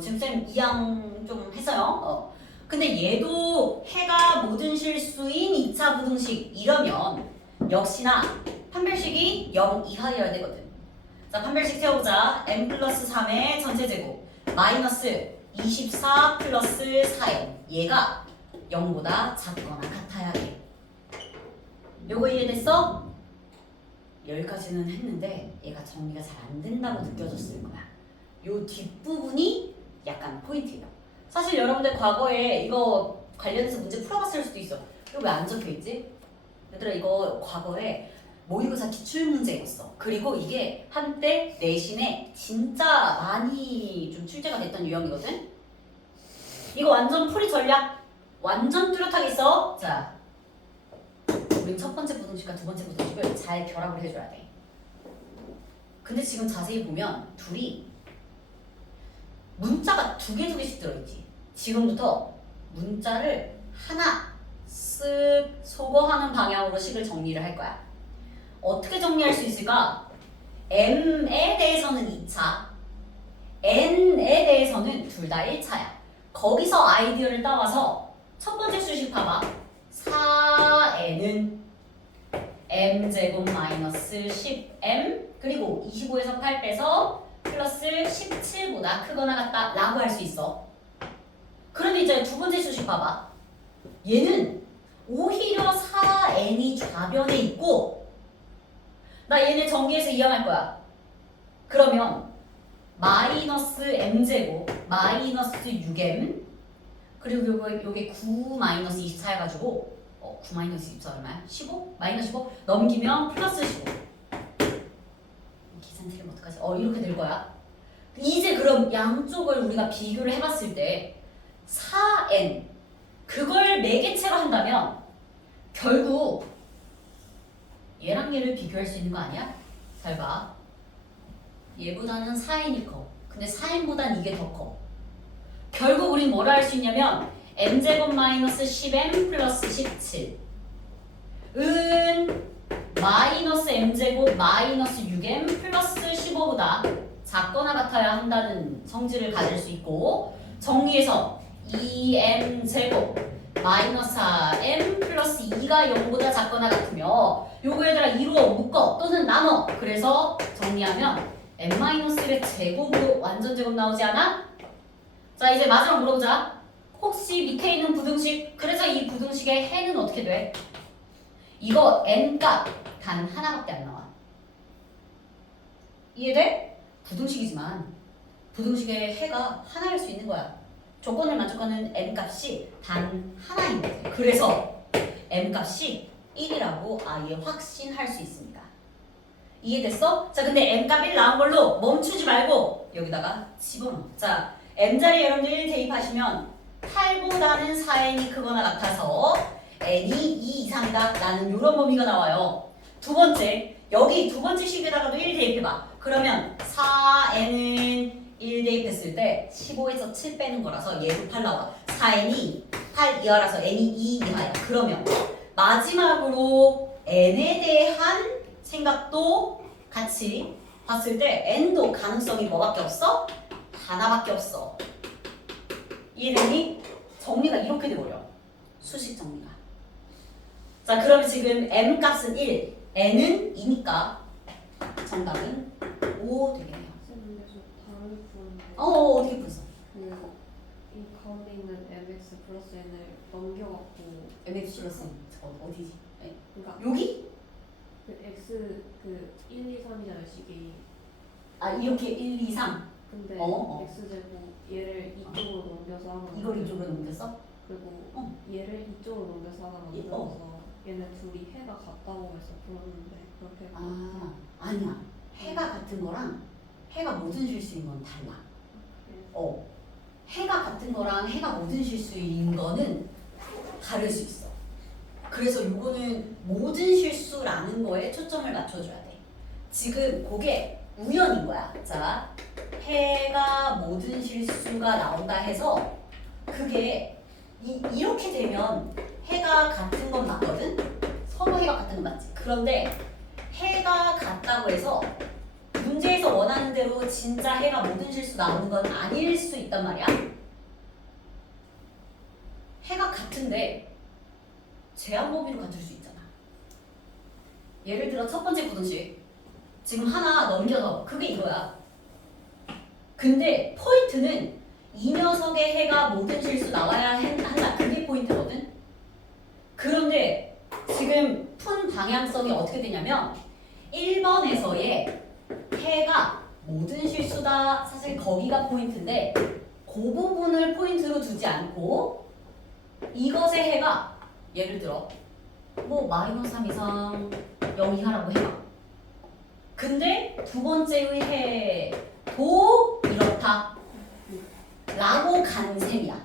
지금 쌤 2항 좀 했어요. 근데 얘도 해가 모든 실수인 2차 부등식 이러면 역시나 판별식이 0 이하여야 되거든. 자, 판별식 세워보자. n 플러스 3의 전체 제곱 마이너스 24 플러스 4n 얘가 0보다 작거나 같아야 돼. 요거 이해됐어? 여기까지는 했는데 얘가 정리가 잘 안 된다고 느껴졌을 거야. 요 뒷부분이 약간 포인트예요. 사실 여러분들 과거에 이거 관련해서 문제 풀어봤을 수도 있어. 이거 왜 안 적혀있지? 얘들아 이거 과거에 모의고사 기출문제였어. 그리고 이게 한때 내신에 진짜 많이 좀 출제가 됐던 유형이거든? 이거 완전 풀이 전략 완전 뚜렷하게 있어. 자, 우린 첫 번째 부등식과 두 번째 부등식을 잘 결합을 해줘야 돼. 근데 지금 자세히 보면 둘이 문자가 두 개씩 들어있지. 지금부터 문자를 하나 쓱 소거하는 방향으로 식을 정리를 할 거야. 어떻게 정리할 수 있을까? M에 대해서는 2차, N에 대해서는 둘 다 1차야. 거기서 아이디어를 따와서 첫 번째 수식 봐봐. 4N은 M제곱 마이너스 10M 그리고 25에서 8 빼서 플러스 17보다 크거나 같다 라고 할 수 있어. 그런데 이제 두 번째 수식 봐봐. 얘는 오히려 4N이 좌변에 있고 나 얘네 전개해서 이항할 거야. 그러면 마이너스 M제곱 마이너스 6M 그리고 요게 9 마이너스 24 해가지고 9 마이너스 24 얼마야? 15? 마이너스 15? 넘기면 플러스 15 계산 틀리면 어떡하지? 이렇게 될 거야. 이제 그럼 양쪽을 우리가 비교를 해봤을 때 4n 그걸 매개체로 한다면 결국 얘랑 얘를 비교할 수 있는 거 아니야? 잘 봐. 얘보다는 4n이 커. 근데 4n보단 이게 더 커. 결국 우린 뭐라 할 수 있냐면 m제곱 마이너스 10m 플러스 17 은 마이너스 m제곱 마이너스 6m 플러스 15보다 작거나 같아야 한다는 성질을 가질 수 있고 정리해서 2m제곱 마이너스 4m 플러스 2가 0보다 작거나 같으며 요거 얘들아 2로 묶어 또는 나눠. 그래서 정리하면 m-1의 제곱으로 완전 제곱 나오지 않아? 자 이제 마지막 물어보자. 혹시 밑에 있는 부등식 그래서 이 부등식의 해는 어떻게 돼? 이거 n값 단 하나밖에 안 나와. 이해돼? 부등식이지만 부등식의 해가 하나일 수 있는 거야. 조건을 만족하는 n값이 단 하나인 거지. 그래서 n값이 1이라고 아예 확신할 수 있습니다. 이해됐어? 자 근데 n값 1 나온 걸로 멈추지 말고 여기다가 집어넣어. 자 m자리에 여러분들 1 대입하시면 8보다는 4n이 크거나 같아서 n이 2 이상이다 라는 이런 범위가 나와요. 두 번째 여기 두 번째 식에다가도 1 대입해봐. 그러면 4n은 1 대입했을 때 15에서 7 빼는 거라서 얘도 8 나와. 4n이 8 이하라서 n이 2 이하야. 그러면 마지막으로 n에 대한 생각도 같이 봤을 때 n도 가능성이 뭐밖에 없어? 하나밖에 없어. 이해되니? 정리가 이렇게 돼버려. 수식 정리가. 자 그러면 지금 m 값은 1, n은 2니까 정답은 5 되겠네요. 근데 저 다른 부분인데 어떻게 풀었어? 이 가운데 있는 mx 플러스 n을 넘겨갖고 mx 플러스 어디지? 그러니까 여기? 그 x 그 1, 2, 3이잖아요 식이. 아 이렇게 1, 2, 3 근데 x 제곱 얘를 이쪽으로 넘겨서 하나 이걸 이쪽으로 넘겼어? 그리고 어. 얘를 이쪽으로 넘겨서 하나 만들어서 얘네 둘이 해가 같다고 해서 풀었는데 그렇게 아니야. 해가 같은 거랑 해가 모든 실수인 건 달라. 해가 같은 거랑 해가 모든 실수인 거는 다를 수 있어. 그래서 요거는 모든 실수라는 거에 초점을 맞춰줘야 돼. 지금 그게 우연인 거야. 자, 해가 모든 실수가 나온다 해서 그게 이렇게 되면 해가 같은 건 맞거든? 서로 해가 같은 건 맞지? 그런데 해가 같다고 해서 문제에서 원하는 대로 진짜 해가 모든 실수 나오는 건 아닐 수 있단 말이야. 해가 같은데 제한 범위로 갖출 수 있잖아. 예를 들어 첫 번째 부등식 지금 하나 넘겨서 그게 이거야. 근데 포인트는 이 녀석의 해가 모든 실수 나와야 한다. 그게 포인트거든. 그런데 지금 푼 방향성이 어떻게 되냐면 1번에서의 해가 모든 실수다. 사실 거기가 포인트인데 그 부분을 포인트로 두지 않고 이것의 해가 예를 들어 뭐 -3 이상 0 이하라고 해봐. 근데 두 번째의 해도 이렇다 라고 간 셈이야.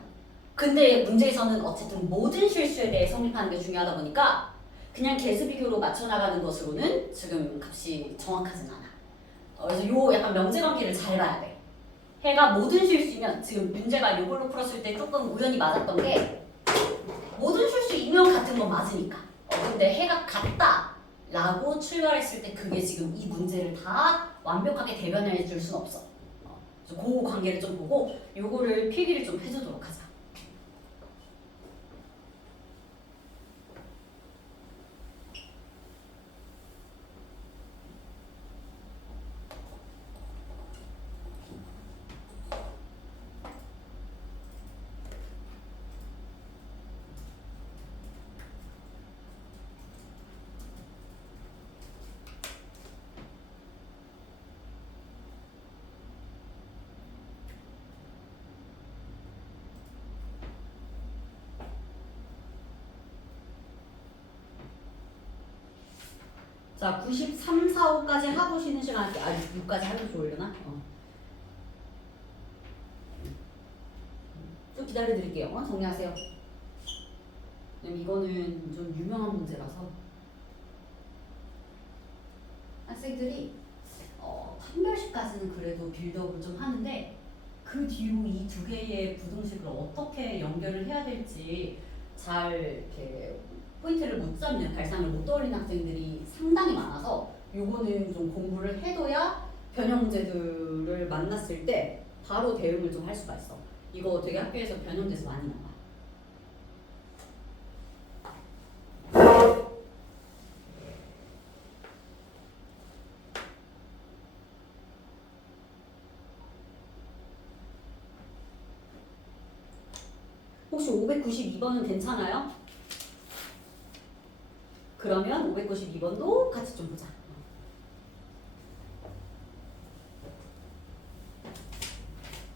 근데 문제에서는 어쨌든 모든 실수에 대해 성립하는 게 중요하다 보니까 그냥 개수 비교로 맞춰 나가는 것으로는 지금 값이 정확하진 않아. 그래서 요 약간 명제 관계를 잘 봐야 돼. 해가 모든 실수면 지금 문제가 요걸로 풀었을 때 조금 우연히 맞았던 게 모든 실수이면 같은 건 맞으니까. 근데 해가 같다 라고 출발했을 때 그게 지금 이 문제를 다 완벽하게 대변해 줄 순 없어. 그래서 그 관계를 좀 보고 요거를 필기를 좀 해주도록 하자. 자, 93, 4, 5까지 하고 쉬는 시간, 6까지 하면 좋으려나? 좀 기다려드릴게요. 정리하세요. 왜냐면 이거는 좀 유명한 문제라서 학생들이 판별식까지는 그래도 빌드업을 좀 하는데 그 뒤로 이 두 개의 부등식을 어떻게 연결을 해야 될지 잘 이렇게 포인트를 못 잡는, 발상을 못 떠올리는 학생들이 상당히 많아서 요거는 좀 공부를 해둬야 변형 문제들을 만났을 때 바로 대응을 좀 할 수가 있어. 이거 되게 학교에서 변형돼서 많이 나와. 혹시 592번은 괜찮아요? 그러면 592번도 같이 좀 보자.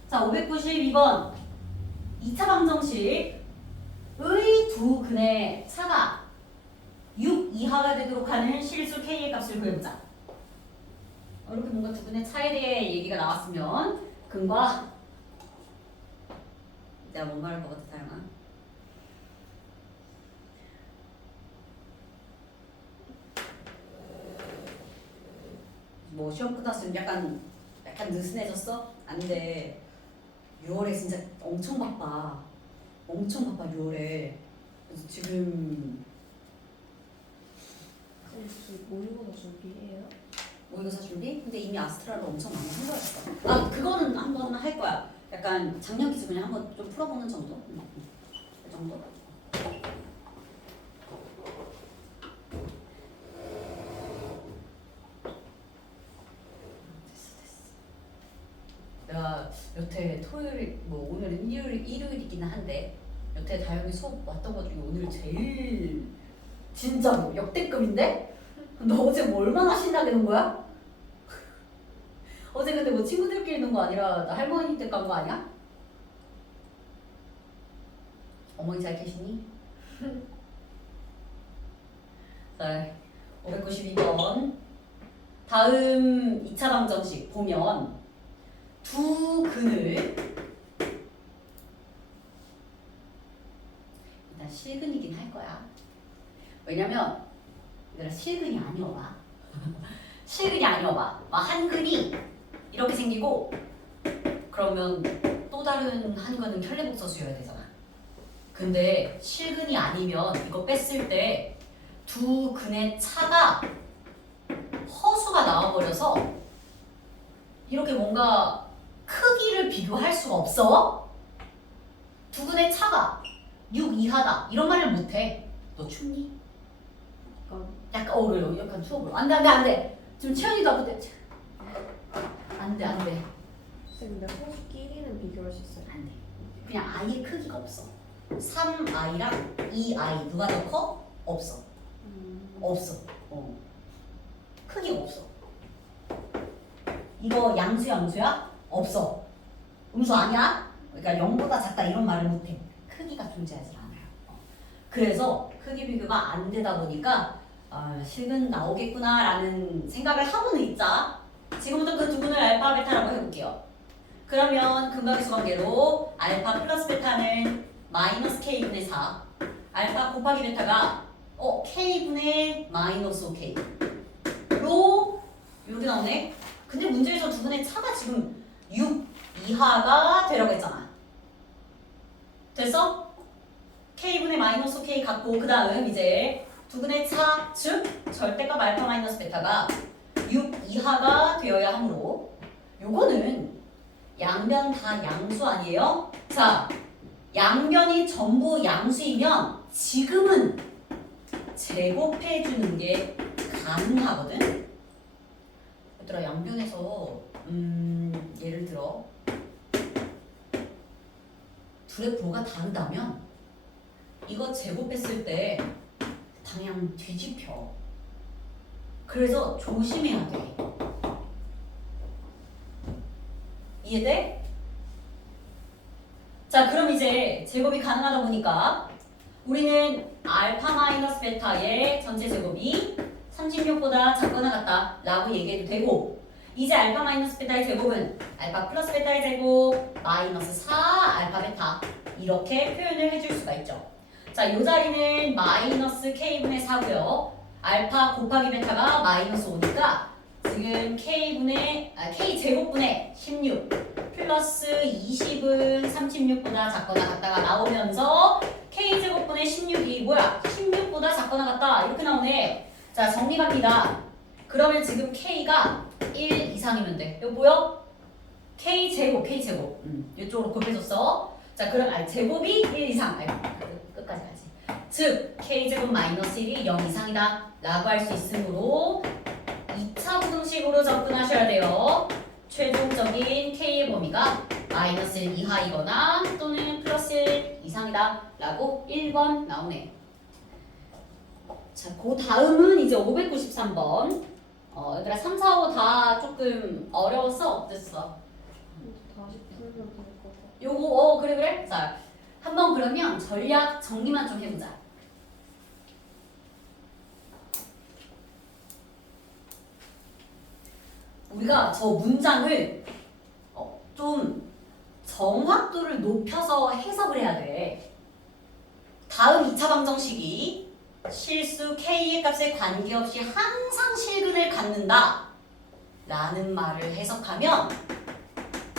자, 592번 2차 방정식의 두 근의 차가 6 이하가 되도록 하는 실수 K의 값을 구해보자. 이렇게 뭔가 두 근의 차에 대해 얘기가 나왔으면 근과 내가 뭔 말할 것 같아, 다영아? 뭐 시험 끝났으면 약간 느슨해졌어? 안 돼. 6월에 진짜 엄청 바빠. 엄청 바빠 6월에. 그래서 지금 혹시 모의고사 준비해요? 모의고사 준비? 근데 이미 아스트라를 엄청 많이 한 거였어. 아 그거는 한번 할 거야. 약간 작년 기준 그냥 한번 좀 풀어보는 정도? 그 정도? 내가 여태 토요일 뭐 오늘은 일요일이기는 한데 여태 다영이 수업 왔던 것 중에 오늘 제일 진짜로 역대급인데? 너 어제 뭐 얼마나 신나게 논 거야? 어제 근데 뭐 친구들끼리 논 거 아니라 나 할머니 댁 간 거 아니야? 어머니 잘 계시니? 자, 592번 다음 2차 방정식 보면 두 근을 일단 실근이긴 할 거야. 왜냐면 얘들아 실근이 아니어봐. 실근이 아니어봐. 한 근이 이렇게 생기고 그러면 또 다른 한 근은 혈례복서수여야 되잖아. 근데 실근이 아니면 이거 뺐을 때 두 근의 차가 허수가 나와버려서 이렇게 뭔가 크기를 비교할 수가 없어. 두 근의 차가 6 이하다 이런 말을 못해. 너 춥니? 약간 그래 약간 추워 보여. 안돼 지금 채연이도 아프대. 안돼 쌤 근데 호수끼리는 비교할 수 있어요? 안돼. 그냥 아예 크기가 없어. 3i랑 2i 누가 더 커? 없어. 없어. 크기가 없어. 이거 양수야? 없어. 음수 아니야? 그러니까 0보다 작다 이런 말을 못해. 크기가 존재하지 않아요. 그래서 크기 비교가 안 되다 보니까 실근 나오겠구나라는 생각을 하고는 있자. 지금부터 그 두 분을 알파, 베타라고 해볼게요. 그러면 근각의 수관계로 알파 플러스 베타는 마이너스 k분의 4, 알파 곱하기 베타가 k분의 마이너스 5k로 이렇게 나오네. 근데 문제에서 두 분의 차가 지금 6 이하가 되라고 했잖아. 됐어? k분의 마이너스 5k 갖고 그 다음 이제 두 분의 차, 즉 절대값 알파 마이너스 베타가 6 이하가 되어야 하므로 요거는 양변 다 양수 아니에요? 자, 양변이 전부 양수이면 지금은 제곱해주는 게 가능하거든? 얘들아 양변에서 예를 들어 둘의 부호가 다르다면 이거 제곱했을 때 방향 뒤집혀. 그래서 조심해야 돼. 이해돼? 자, 그럼 이제 제곱이 가능하다 보니까 우리는 알파 마이너스 베타의 전체 제곱이 36보다 작거나 같다 라고 얘기해도 되고, 이제 알파 마이너스 베타의 제곱은 알파 플러스 베타의 제곱 마이너스 4 알파 베타 이렇게 표현을 해줄 수가 있죠. 자, 이 자리는 마이너스 k분의 4고요. 알파 곱하기 베타가 마이너스 5니까 지금 k 제곱분의 16 플러스 20은 36보다 작거나 같다가 나오면서 k 제곱분의 16이 뭐야? 16보다 작거나 같다 이렇게 나오네. 자, 정리합니다. 그러면 지금 k가 1 이상이면 돼. 이거 보여? k 제곱. 이쪽으로 곱해줬어. 자, 그럼 제곱이 1 이상. 끝까지 가지. 즉 k 제곱 마이너스 1이 0 이상이다 라고 할 수 있으므로 2차 부등식으로 접근하셔야 돼요. 최종적인 k의 범위가 마이너스 1 이하이거나 또는 플러스 1 이상이다 라고 1번 나오네. 자, 그 다음은 이제 593번. 얘들아 3, 4, 5 다 조금 어려웠어? 어땠어? 다시 풀면 될 것 같아. 요거 그래. 자, 한번 그러면 전략 정리만 좀 해보자. 우리가 저 문장을 좀 정확도를 높여서 해석을 해야 돼. 다음 2차 방정식이 실수 k의 값에 관계없이 항상 실근을 갖는다 라는 말을 해석하면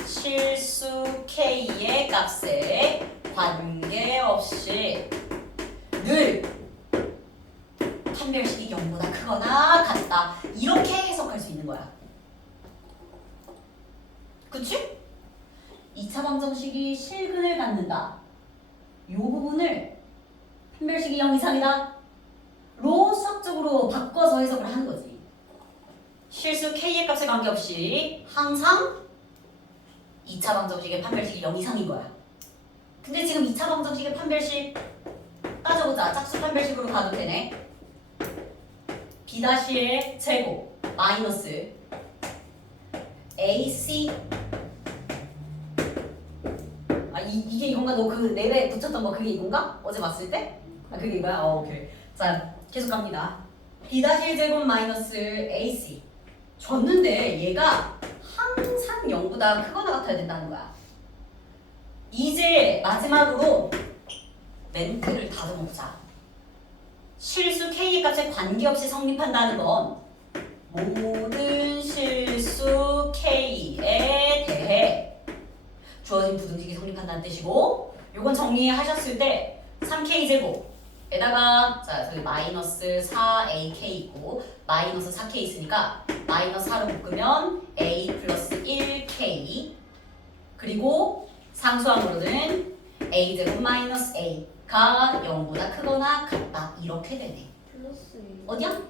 실수 k의 값에 관계없이 늘 판별식이 0보다 크거나 같다 이렇게 해석할 수 있는 거야. 그치? 2차 방정식이 실근을 갖는다. 이 부분을 판별식이 0 이상이다 로 수학적으로 바꿔서 해석을 하는 거지. 실수 k의 값에 관계없이 항상 2차 방정식의 판별식이 0 이상인 거야. 근데 지금 2차 방정식의 판별식 따져보자. 짝수 판별식으로 가도 되네. b-의 제곱 마이너스 ac 이게 이건가? 너 그 랩에 붙였던 거 그게 이건가? 어제 봤을 때? 그게 이거야? 오케이. 자, 계속 갑니다. b-의 제곱 마이너스 ac 줬는데 얘가 항상 0보다 크거나 같아야 된다는 거야. 이제 마지막으로 멘트를 다듬어보자. 실수 k의 값에 관계없이 성립한다는 건 모든 실수 k에 대해 주어진 부등식이 성립한다는 뜻이고, 요건 정리하셨을 때 3k제곱에다가 자 저기 마이너스 4ak 있고 마이너스 4k 있으니까 마이너스 4로 묶으면 a 플러스 1k 그리고 상수항으로는 a제곱 마이너스 a가 0보다 크거나 같다 이렇게 되네. 플러스 1. 어디야?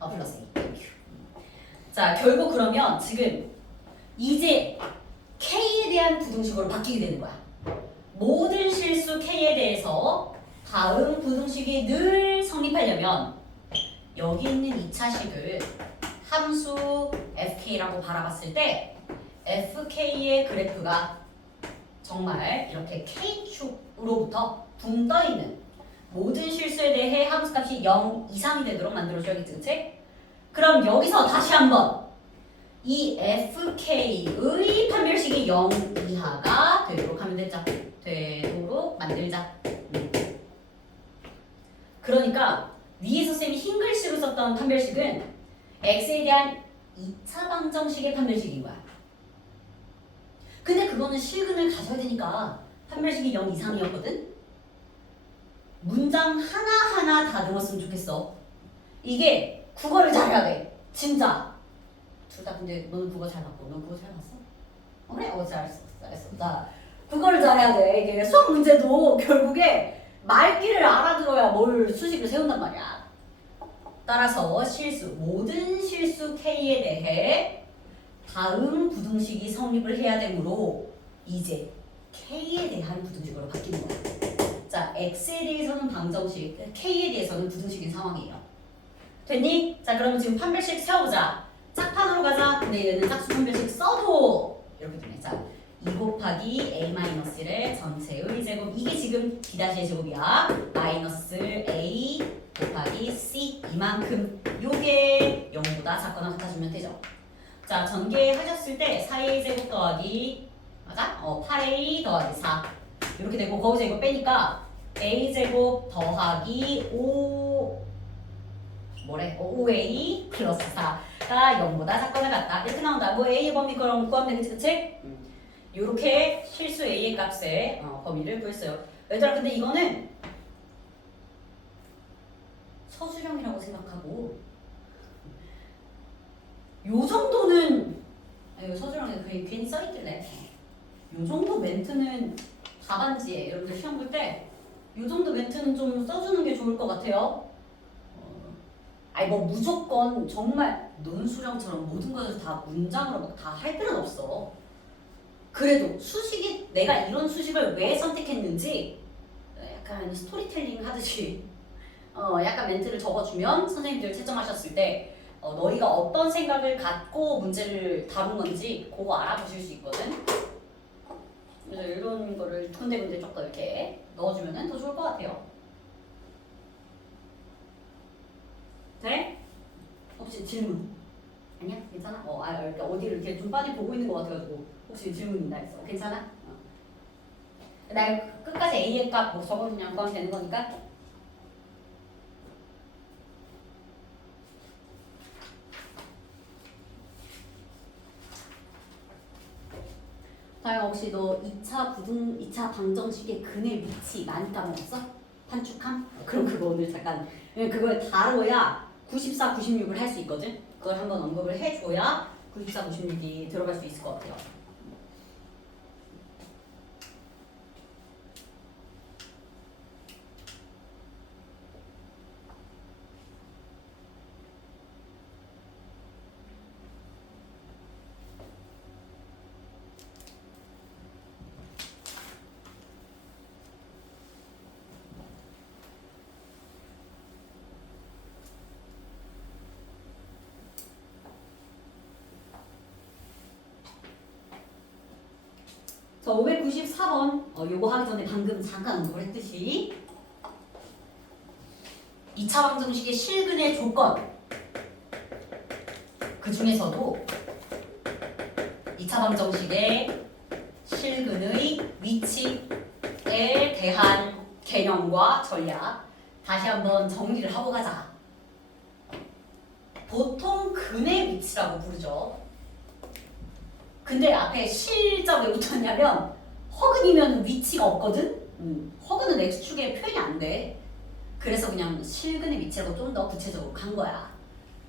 플러스 a. 자, 결국 그러면 지금 이제 k에 대한 부등식으로 바뀌게 되는 거야. 모든 실수 k에 대해서 다음 부등식이 늘 성립하려면 여기 있는 2차식을 함수 fk라고 바라봤을 때 fk의 그래프가 정말 이렇게 k축으로부터 붕 떠있는 모든 실수에 대해 함수값이 0 이상이 되도록 만들어줘야겠지, 그치? 그럼 여기서 다시 한번 이 fk의 판별식이 0 이하가 되도록 하면 되자. 되도록 만들자. 그러니까 위에서 쌤이 흰 글씨로 썼던 판별식은 x에 대한 2차 방정식의 판별식인 거야. 근데 그거는 실근을 가져야 되니까 판별식이 0 이상이었거든? 문장 하나하나 다듬었으면 좋겠어. 이게 국어를 잘해야 돼. 진짜. 둘 다 근데 너는 국어 잘 봤고 너 국어 잘 봤어? 그래? 잘했어. 자, 국어를 잘해야 돼. 이게 수학 문제도 결국에 말귀를 알아들어야 뭘 수식을 세운단 말이야. 따라서 모든 실수 K에 대해 다음 부등식이 성립을 해야 되므로 이제 K에 대한 부등식으로 바뀌는 거야. 자, X에 대해서는 방정식, K에 대해서는 부등식인 상황이에요. 됐니? 자, 그러면 지금 판별식 세워보자. 짝판으로 가자. 근데 얘는 짝수 판별식 써도 이렇게 되네. 자, 2 곱하기 A-1의 전체의 제곱. 이게 지금 B-의 제곱이야. 마이너스 A 곱하기 C 이만큼. 요게 0보다 작거나 같아주면 되죠. 자, 전개하셨을 때 4A 제곱 더하기 맞아? 8A 더하기 4 이렇게 되고 거기서 이거 빼니까 A 제곱 더하기 5A 플러스 4가 0보다 작거나 같다. 이렇게 나온다. 뭐 A의 범위 그럼 구하면 되겠지, 그치? 이렇게 실수 A의 값의 범위를 구했어요. 얘들아, 근데 이거는 서술형이라고 생각하고 요 정도는 서술형에 괜히 써있길래 요 정도 멘트는 답안지에 여러분들 시험 볼 때 요 정도 멘트는 좀 써주는 게 좋을 것 같아요. 아니 뭐 무조건 정말 논술형처럼 모든 것을 다 문장으로 막 다 할 필요는 없어. 그래도 수식이 내가 이런 수식을 왜 선택했는지 약간 스토리텔링 하듯이 약간 멘트를 적어주면 선생님들 채점하셨을 때 너희가 어떤 생각을 갖고 문제를 다룬 건지 그거 알아보실 수 있거든. 그래서 이런 거를 군데군데 조금 이렇게 넣어주면 더 좋을 것 같아요. 돼? 혹시 질문? 아니야? 괜찮아? 이렇게 어디를 이렇게 좀 많이 보고 있는 것 같아가지고 혹시 질문 있나 했어. 괜찮아? 나 끝까지 A의 값 뭐 적어주냐 구하면 되는 거니까. 다영 혹시 너 2차 방정식의 근의 위치 많이 까먹었어? 판축함? 그럼 그거 오늘 잠깐 그걸 다뤄야 94, 96을 할 수 있거든? 그걸 한번 언급을 해줘야 94, 96이 들어갈 수 있을 것 같아요. 자, 594번. 요거 하기 전에 방금 잠깐 언급을 했듯이 2차 방정식의 실근의 조건 그 중에서도 2차 방정식의 실근의 위치에 대한 개념과 전략 다시 한번 정리를 하고 가자. 보통 근의 위치라고 부르죠. 근데 앞에 실자 왜 붙었냐면 허근이면 위치가 없거든? 허근은 x축에 표현이 안 돼. 그래서 그냥 실근의 위치라고 좀 더 구체적으로 간 거야.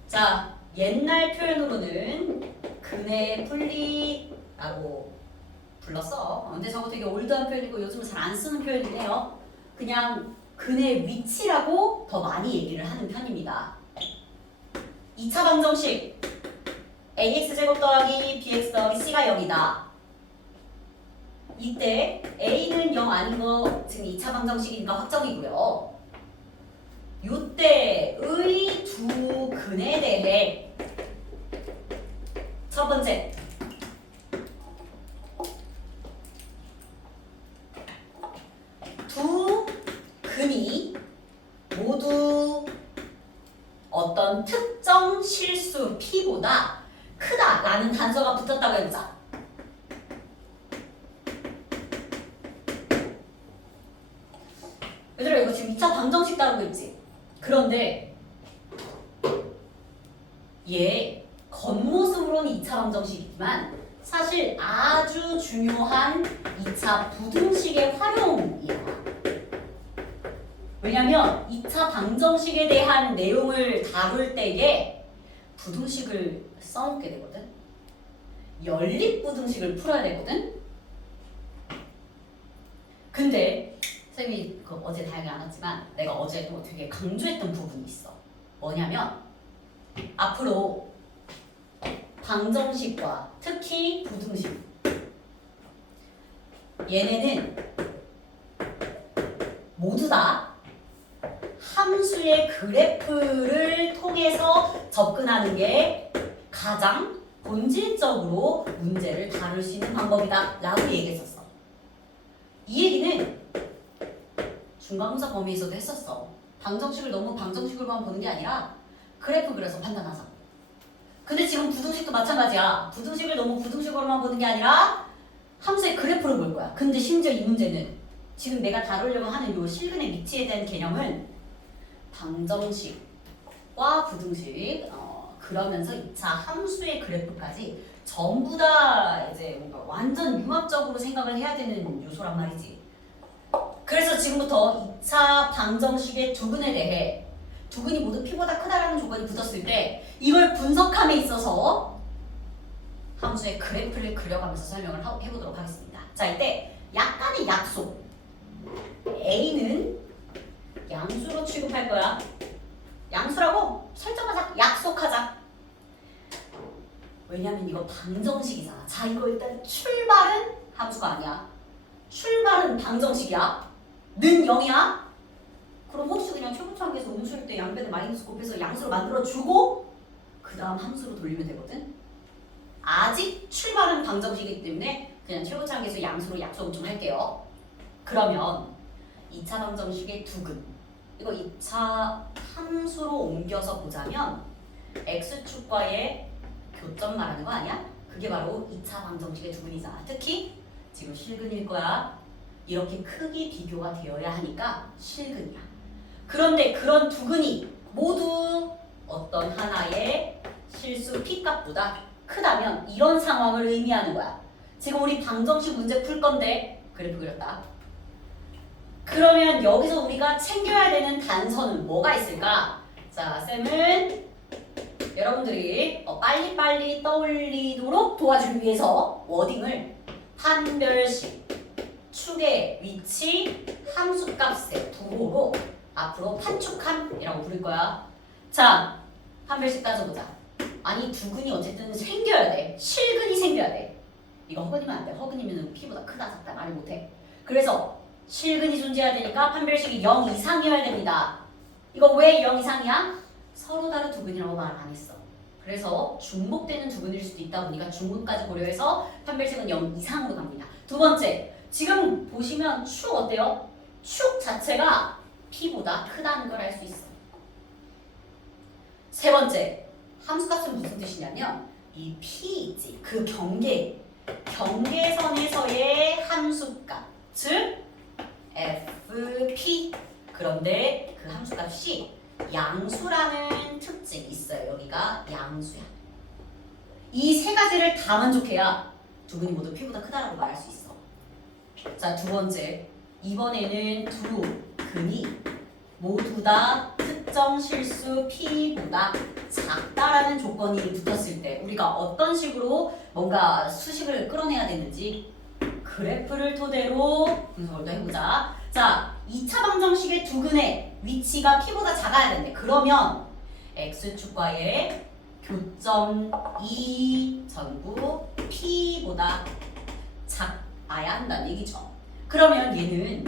자, 옛날 표현으로는 근의 분리라고 불렀어. 근데 저거 되게 올드한 표현이고 요즘은 잘 안 쓰는 표현이네요. 그냥 근의 위치라고 더 많이 얘기를 하는 편입니다. 2차 방정식 ax제곱 더하기 bx 더하기 c가 0이다. 이때 a는 0 아닌 거 지금 2차 방정식이니까 확정이고요. 요때의 두 근에 대해 첫 번째. 두 근이 모두 어떤 특정 실수 P보다 크다라는 단서가 붙었다고 해보자. 얘들아 이거 지금 2차 방정식 다루고 있지? 그런데 얘 겉모습으로는 2차 방정식이지만 사실 아주 중요한 2차 부등식의 활용이야. 왜냐면 2차 방정식에 대한 내용을 다룰 때에 부등식을 써먹게 되거든. 연립부등식을 풀어야 되거든. 근데 선생님이 어제 다행히 안 왔지만 내가 어제도 되게 강조했던 부분이 있어. 뭐냐면 앞으로 방정식과 특히 부등식 얘네는 모두 다 함수의 그래프를 통해서 접근하는 게 가장 본질적으로 문제를 다룰 수 있는 방법이다 라고 얘기했었어. 이 얘기는 중간고사 범위에서도 했었어. 방정식을 너무 방정식으로만 보는 게 아니라 그래프 그려서 판단하자. 근데 지금 부등식도 마찬가지야. 부등식을 너무 부등식으로만 보는 게 아니라 함수의 그래프를 볼 거야. 근데 심지어 이 문제는 지금 내가 다루려고 하는 요 실근의 위치에 대한 개념은 방정식과 부등식 그러면서 2차 함수의 그래프까지 전부 다 이제 뭔가 완전 융합적으로 생각을 해야 되는 요소란 말이지. 그래서 지금부터 2차 방정식의 두근에 대해 두근이 모두 P보다 크다라는 조건이 붙었을 때 이걸 분석함에 있어서 함수의 그래프를 그려가면서 설명을 해보도록 하겠습니다. 자, 이때 약간의 약속. A는 양수로 취급할 거야. 양수라고 설정하자. 약속하자. 왜냐면 이거 방정식이잖아. 자, 이거 일단 출발은 함수가 아니야. 출발은 방정식이야. 는 0이야. 그럼 혹시 그냥 최고차항에서 음수일 때 양변을 마이너스 곱해서 양수로 만들어주고 그 다음 함수로 돌리면 되거든. 아직 출발은 방정식이기 때문에 그냥 최고차항에서 양수로 약속을 좀 할게요. 그러면 2차 방정식의 두근 이거 2차 함수로 옮겨서 보자면 x축과의 교점 말하는 거 아니야? 그게 바로 2차 방정식의 두근이잖아. 특히 지금 실근일 거야. 이렇게 크기 비교가 되어야 하니까 실근이야. 그런데 그런 두근이 모두 어떤 하나의 실수 P값보다 크다면 이런 상황을 의미하는 거야. 지금 우리 방정식 문제 풀 건데 그래프 그렸다. 그러면 여기서 우리가 챙겨야 되는 단서는 뭐가 있을까? 자, 쌤은 여러분들이 빨리빨리 떠올리도록 도와주기 위해서 워딩을 판별식, 축의 위치, 함수값의 부호로 앞으로 판축함이라고 부를 거야. 자, 판별식 따져보자. 아니 두근이 어쨌든 생겨야 돼. 실근이 생겨야 돼. 이거 허근이면 안 돼. 허근이면 P보다 크다 작다 말을 못해. 그래서 실근이 존재해야 되니까 판별식이 0 이상이어야 됩니다. 이거 왜 0 이상이야? 서로 다른 두근이라고 말 안 했어. 그래서 중복되는 두근일 수도 있다 보니까 중복까지 고려해서 판별식은 0 이상으로 갑니다. 두 번째, 지금 보시면 축 어때요? 축 자체가 P보다 크다는 걸 알 수 있어. 세 번째, 함수값은 무슨 뜻이냐면 이 P 있지, 그 경계선에서의 함수값, 즉 FP. 그런데 그 함수값이 양수라는 특징이 있어요. 여기가 양수야. 이 세 가지를 다 만족해야 두근이 모두 P보다 크다라고 말할 수 있어. 자, 두 번째, 이번에는 두 근이 모두 다 특정 실수 P보다 작다라는 조건이 붙었을 때 우리가 어떤 식으로 뭔가 수식을 끌어내야 되는지 그래프를 토대로 분석을 또 해보자. 자, 2차 방정식의 두근의 위치가 P보다 작아야 되는데 그러면 X축과의 교점 E 전부 P보다 작아야 한다는 얘기죠. 그러면 얘는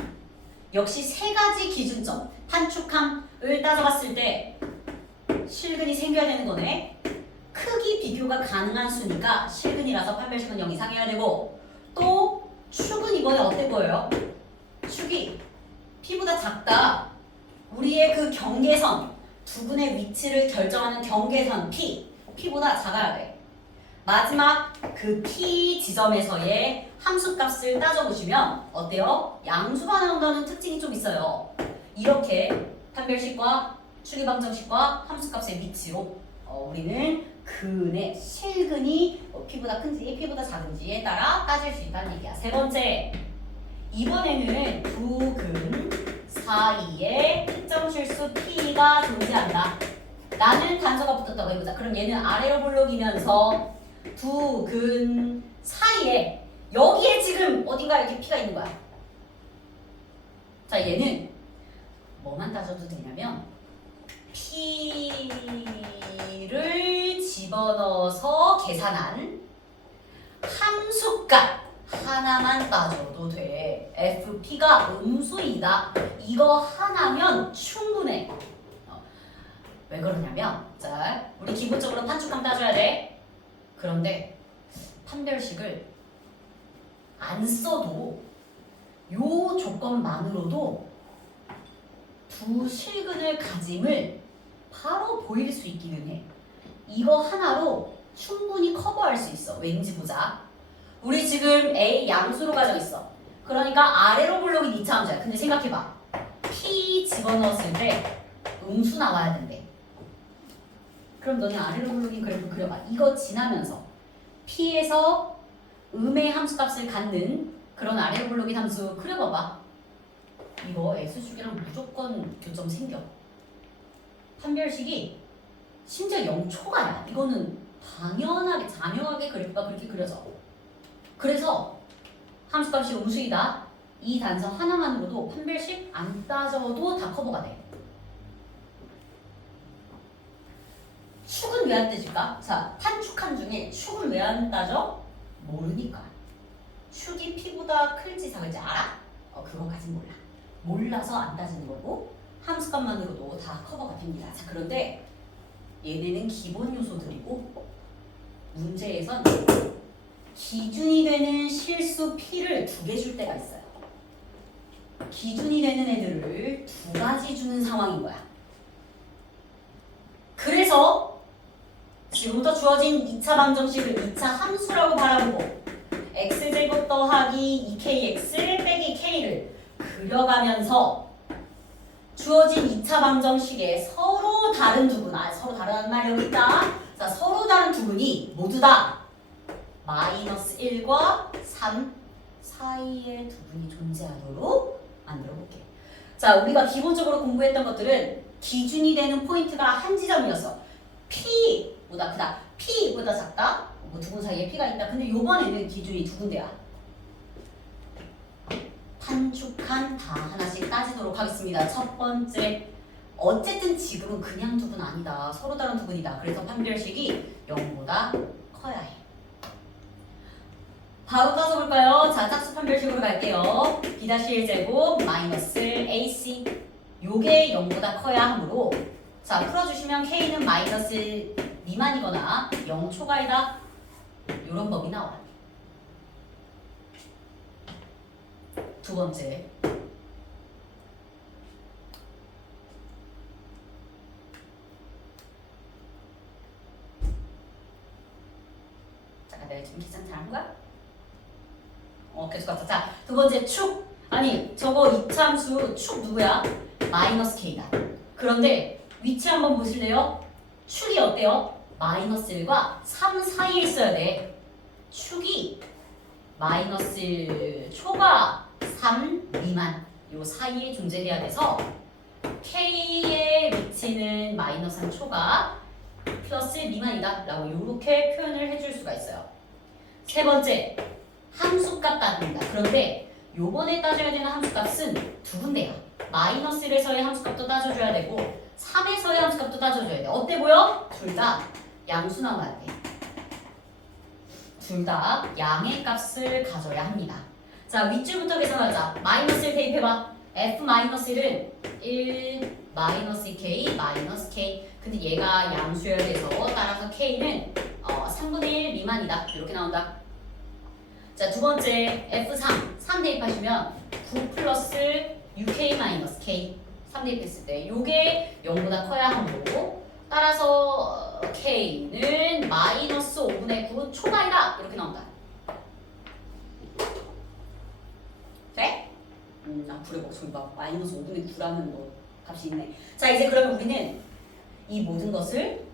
역시 세 가지 기준점, 판축함을 따져봤을 때 실근이 생겨야 되는 거네. 크기 비교가 가능한 수니까 실근이라서 판별식은 0 이상이어야 되고 또 축은 이번에 어때 보여요? 축이 P보다 작다. 우리의 그 경계선 두근의 위치를 결정하는 경계선 P보다 작아야 돼. 마지막 그 P 지점에서의 함수값을 따져보시면 어때요? 양수가 나온다는 특징이 좀 있어요. 이렇게 판별식과 추리방정식과 함수값의 위치로 우리는 근의 실근이 P보다 큰지 P보다 작은지에 따라 따질 수 있다는 얘기야. 세 번째, 이번에는 두 근 사이에 특정 실수 P가 존재한다. 나는 단서가 붙었다고 해보자. 그럼 얘는 아래로 볼록이면서 두 근 사이에 여기에 지금 어딘가 이렇게 P가 있는 거야. 자, 얘는 뭐만 따져도 되냐면 P를 집어넣어서 계산한 함수값 하나만 따져도 돼. FP가 음수이다. 이거 하나면 충분해. 왜 그러냐면 자, 우리 기본적으로 판축함 따져야 돼. 그런데 판별식을 안 써도 요 조건만으로도 두 실근을 가짐을 바로 보일 수 있기는 해. 이거 하나로 충분히 커버할 수 있어. 왠지 보자. 우리 지금 A 양수로 가져 있어. 그러니까 아래로 볼록이 2차 함수야. 근데 생각해봐. P 집어넣었을 때 음수 나와야 된대. 그럼 너는 아래로 볼록인 그래프 그려봐. 이거 지나면서 P에서 음의 함수값을 갖는 그런 아래로 볼록인 함수 그려봐봐. 이거 X축이랑 무조건 교점 생겨. 판별식이 심지어 0초가야. 이거는 당연하게 자명하게 그래프가 그렇게 그려져. 그래서 함수값이 음수이다. 이 단서 하나만으로도 판별식 안 따져도 다 커버가 돼. 축은 왜 안 따질까? 자, 판축한 중에 축을 왜 안 따져? 모르니까. 축이 P보다 클지 작을지 알아? 그거까진 몰라. 몰라서 안 따지는 거고 함수값만으로도 다 커버가 됩니다. 자, 그런데 얘네는 기본 요소들이고 문제에선 기준이 되는 실수 P를 2개 줄 때가 있어요. 기준이 되는 애들을 2가지 주는 상황인 거야. 그래서 지금부터 주어진 2차 방정식을 2차 함수라고 바라보고 x제곱 더하기 2kx 빼기 k를 그려가면서 주어진 2차 방정식에 서로 다른 두근, 서로 다르다는 말이 여기 있다. 자, 서로 다른 두근이 모두 다 마이너스 1과 3 사이에 두근이 존재하도록 만들어 볼게. 자, 우리가 기본적으로 공부했던 것들은 기준이 되는 포인트가 한 지점이었어. P보다 크다, P보다 작다, 뭐 두근 사이에 P가 있다. 근데 요번에는 기준이 두 군데야. 판축한 다 하나씩 따지도록 하겠습니다. 첫 번째, 어쨌든 지금은 그냥 두근 아니다. 서로 다른 두근이다. 그래서 판별식이 0보다 커야 해. 바로 따져볼까요? 자, 짝수 판별식으로 갈게요. B-1제곱 마이너스 AC 요게 0보다 커야 하므로 자, 풀어주시면 K는 마이너스 1 미만이거나 0 초과이다. 요런 법이 나와. 두 번째, 잠깐 내가 지금 계산 잘한 거야? 계속 갔다. 자, 두 번째 축. 아니, 저거 이차함수 축 누구야? 마이너스 K다. 그런데 위치 한번 보실래요? 축이 어때요? 마이너스 1과 3 사이에 있어야 돼. 축이 마이너스 1 초과 3 미만 요 사이에 존재해야 돼서 K의 위치는 마이너스 3 초과 플러스 미만이다 라고 이렇게 표현을 해줄 수가 있어요. 세 번째, 함수값 따집니다. 그런데 요번에 따져야 되는 함수값은 두 군데야. 마이너스 1에서의 함수값도 따져줘야 되고 3에서의 함수값도 따져줘야 돼. 어때 보여? 둘 다 양수 나와야 돼. 둘 다 양의 값을 가져야 합니다. 자, 윗줄부터 계산하자. 마이너스 1 대입해봐. F-1은 1 마이너스 K 마이너스 K. 근데 얘가 양수여야 돼서 따라서 K는 3분의 1 미만이다. 이렇게 나온다. 자, 두 번째 F3 3 대입하시면 9 플러스 6K 마이너스 K 3 대입했을 때 요게 0보다 커야 하고 따라서 K는 마이너스 5분의 9 초과이다. 이렇게 나온다. 돼? 그래 저기 막 마이너스 5분의 9라는 뭐 값이 있네. 자, 이제 그러면 우리는 이 모든 것을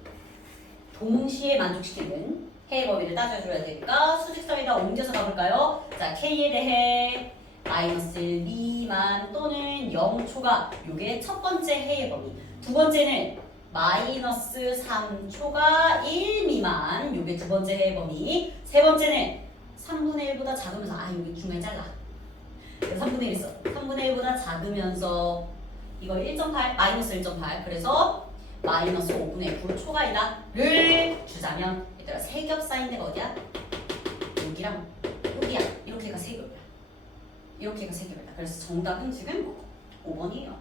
동시에 만족시키는 해의 범위를 따져줘야 되니까 수직선에다 옮겨서 가볼까요? 자, K에 대해 마이너스 미만 또는 0초가 요게 첫 번째 해의 범위. 두 번째는 마이너스 3초가 1 미만 요게 두 번째 해의 범위. 세 번째는 3분의 1보다 작으면서 여기 중간에 잘라. 3분의 1 있어. 3분의 1보다 작으면서 이거 1.8 마이너스 1.8 그래서 마이너스 5분의 9 초과이다를 주자면 얘들아 세겹 쌓인 데가 어디야? 여기랑 여기야. 이렇게가 세겹이야. 이렇게가 세겹이다. 그래서 정답은 지금 5번이에요.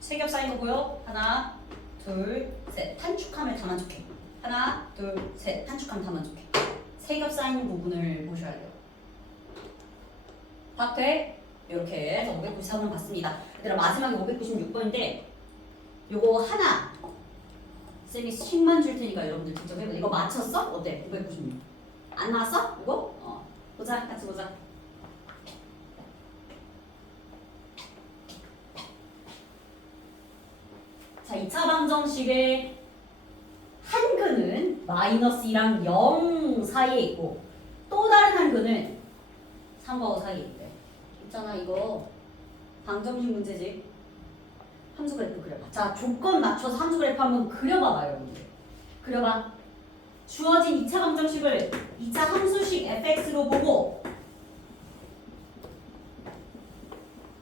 세겹 쌓인 거 보여? 하나, 둘, 셋. 단축하면 다 만족해. 하나, 둘, 셋. 단축하면 다 만족해. 세겹 쌓인 부분을 보셔야 돼요. 다 돼? 이렇게 해서 593번 봤습니다. 얘들아 마지막에 596번인데 요거 하나 쌤이 10만 줄 테니까 여러분들 직접 해보세요. 이거 맞췄어? 어때? 596 안 나왔어? 이거? 보자. 같이 보자. 자, 2차 방정식의 한 근은 마이너스 2랑 0 사이에 있고 또 다른 한 근은 3과 5 사이에 있대. 있잖아 이거 방정식 문제지. 함수 그래프 그려봐. 자, 조건 맞춰서 함수 그래프 한번 그려봐봐요. 여러분들. 그려봐. 주어진 2차 방정식을 2차 함수식 fx로 보고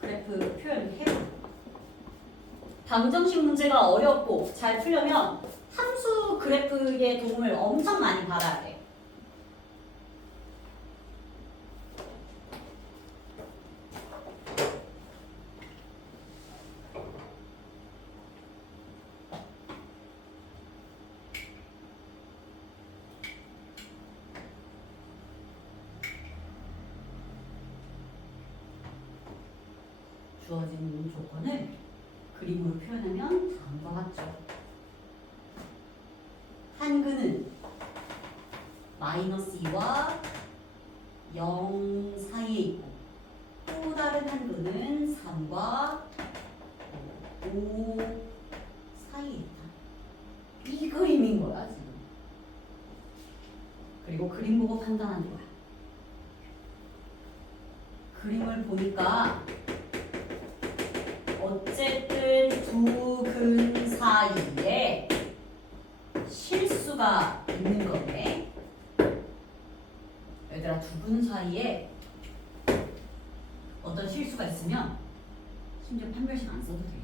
그래프 표현해봐. 방정식 문제가 어렵고 잘 풀려면 함수 그래프의 도움을 엄청 많이 받아야 돼. 주어진 조건을 그림으로 표현하면 다음과 같죠. 한 근은 마이너스 2와 0 사이에 있고 또 다른 한 근은 3과 5 사이에 있다. 이 그림인 거야 지금. 그리고 그림 보고 판단하는 거야. 그림을 보니까 어쨌든 두 근 사이에 실수가 있는 거네. 얘들아 두 근 사이에 어떤 실수가 있으면 심지어 판별식 안 써도 돼.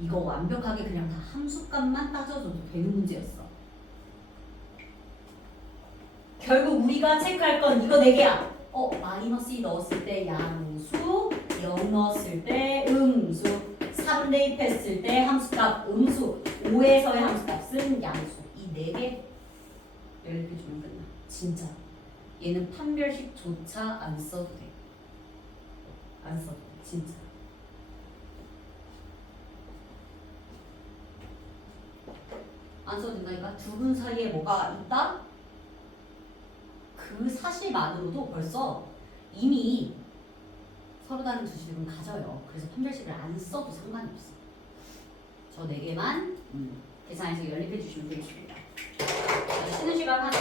이거 완벽하게 그냥 다 함수값만 따져줘도 되는 문제였어. 결국 우리가 체크할 건 이거 4개야. 마이너스 2 넣었을 때 양수, 0 넣었을 때 음수, 3 대입했을 때 함수값 음수, 5에서의 함수값은 양수. 이 4개 이렇게 주면 끝나. 진짜. 얘는 판별식조차 안 써도 돼. 안 써도 돼. 진짜. 안 써도 된다니까? 두 분 사이에 뭐가 있다? 그 사실만으로도 벌써 이미 서로 다른 주식은 가져요. 그래서 판별식을 안 써도 상관이 없어. 저 4개만 계산해서 연립해 주시면 되겠습니다. 쉬는 시간 하죠.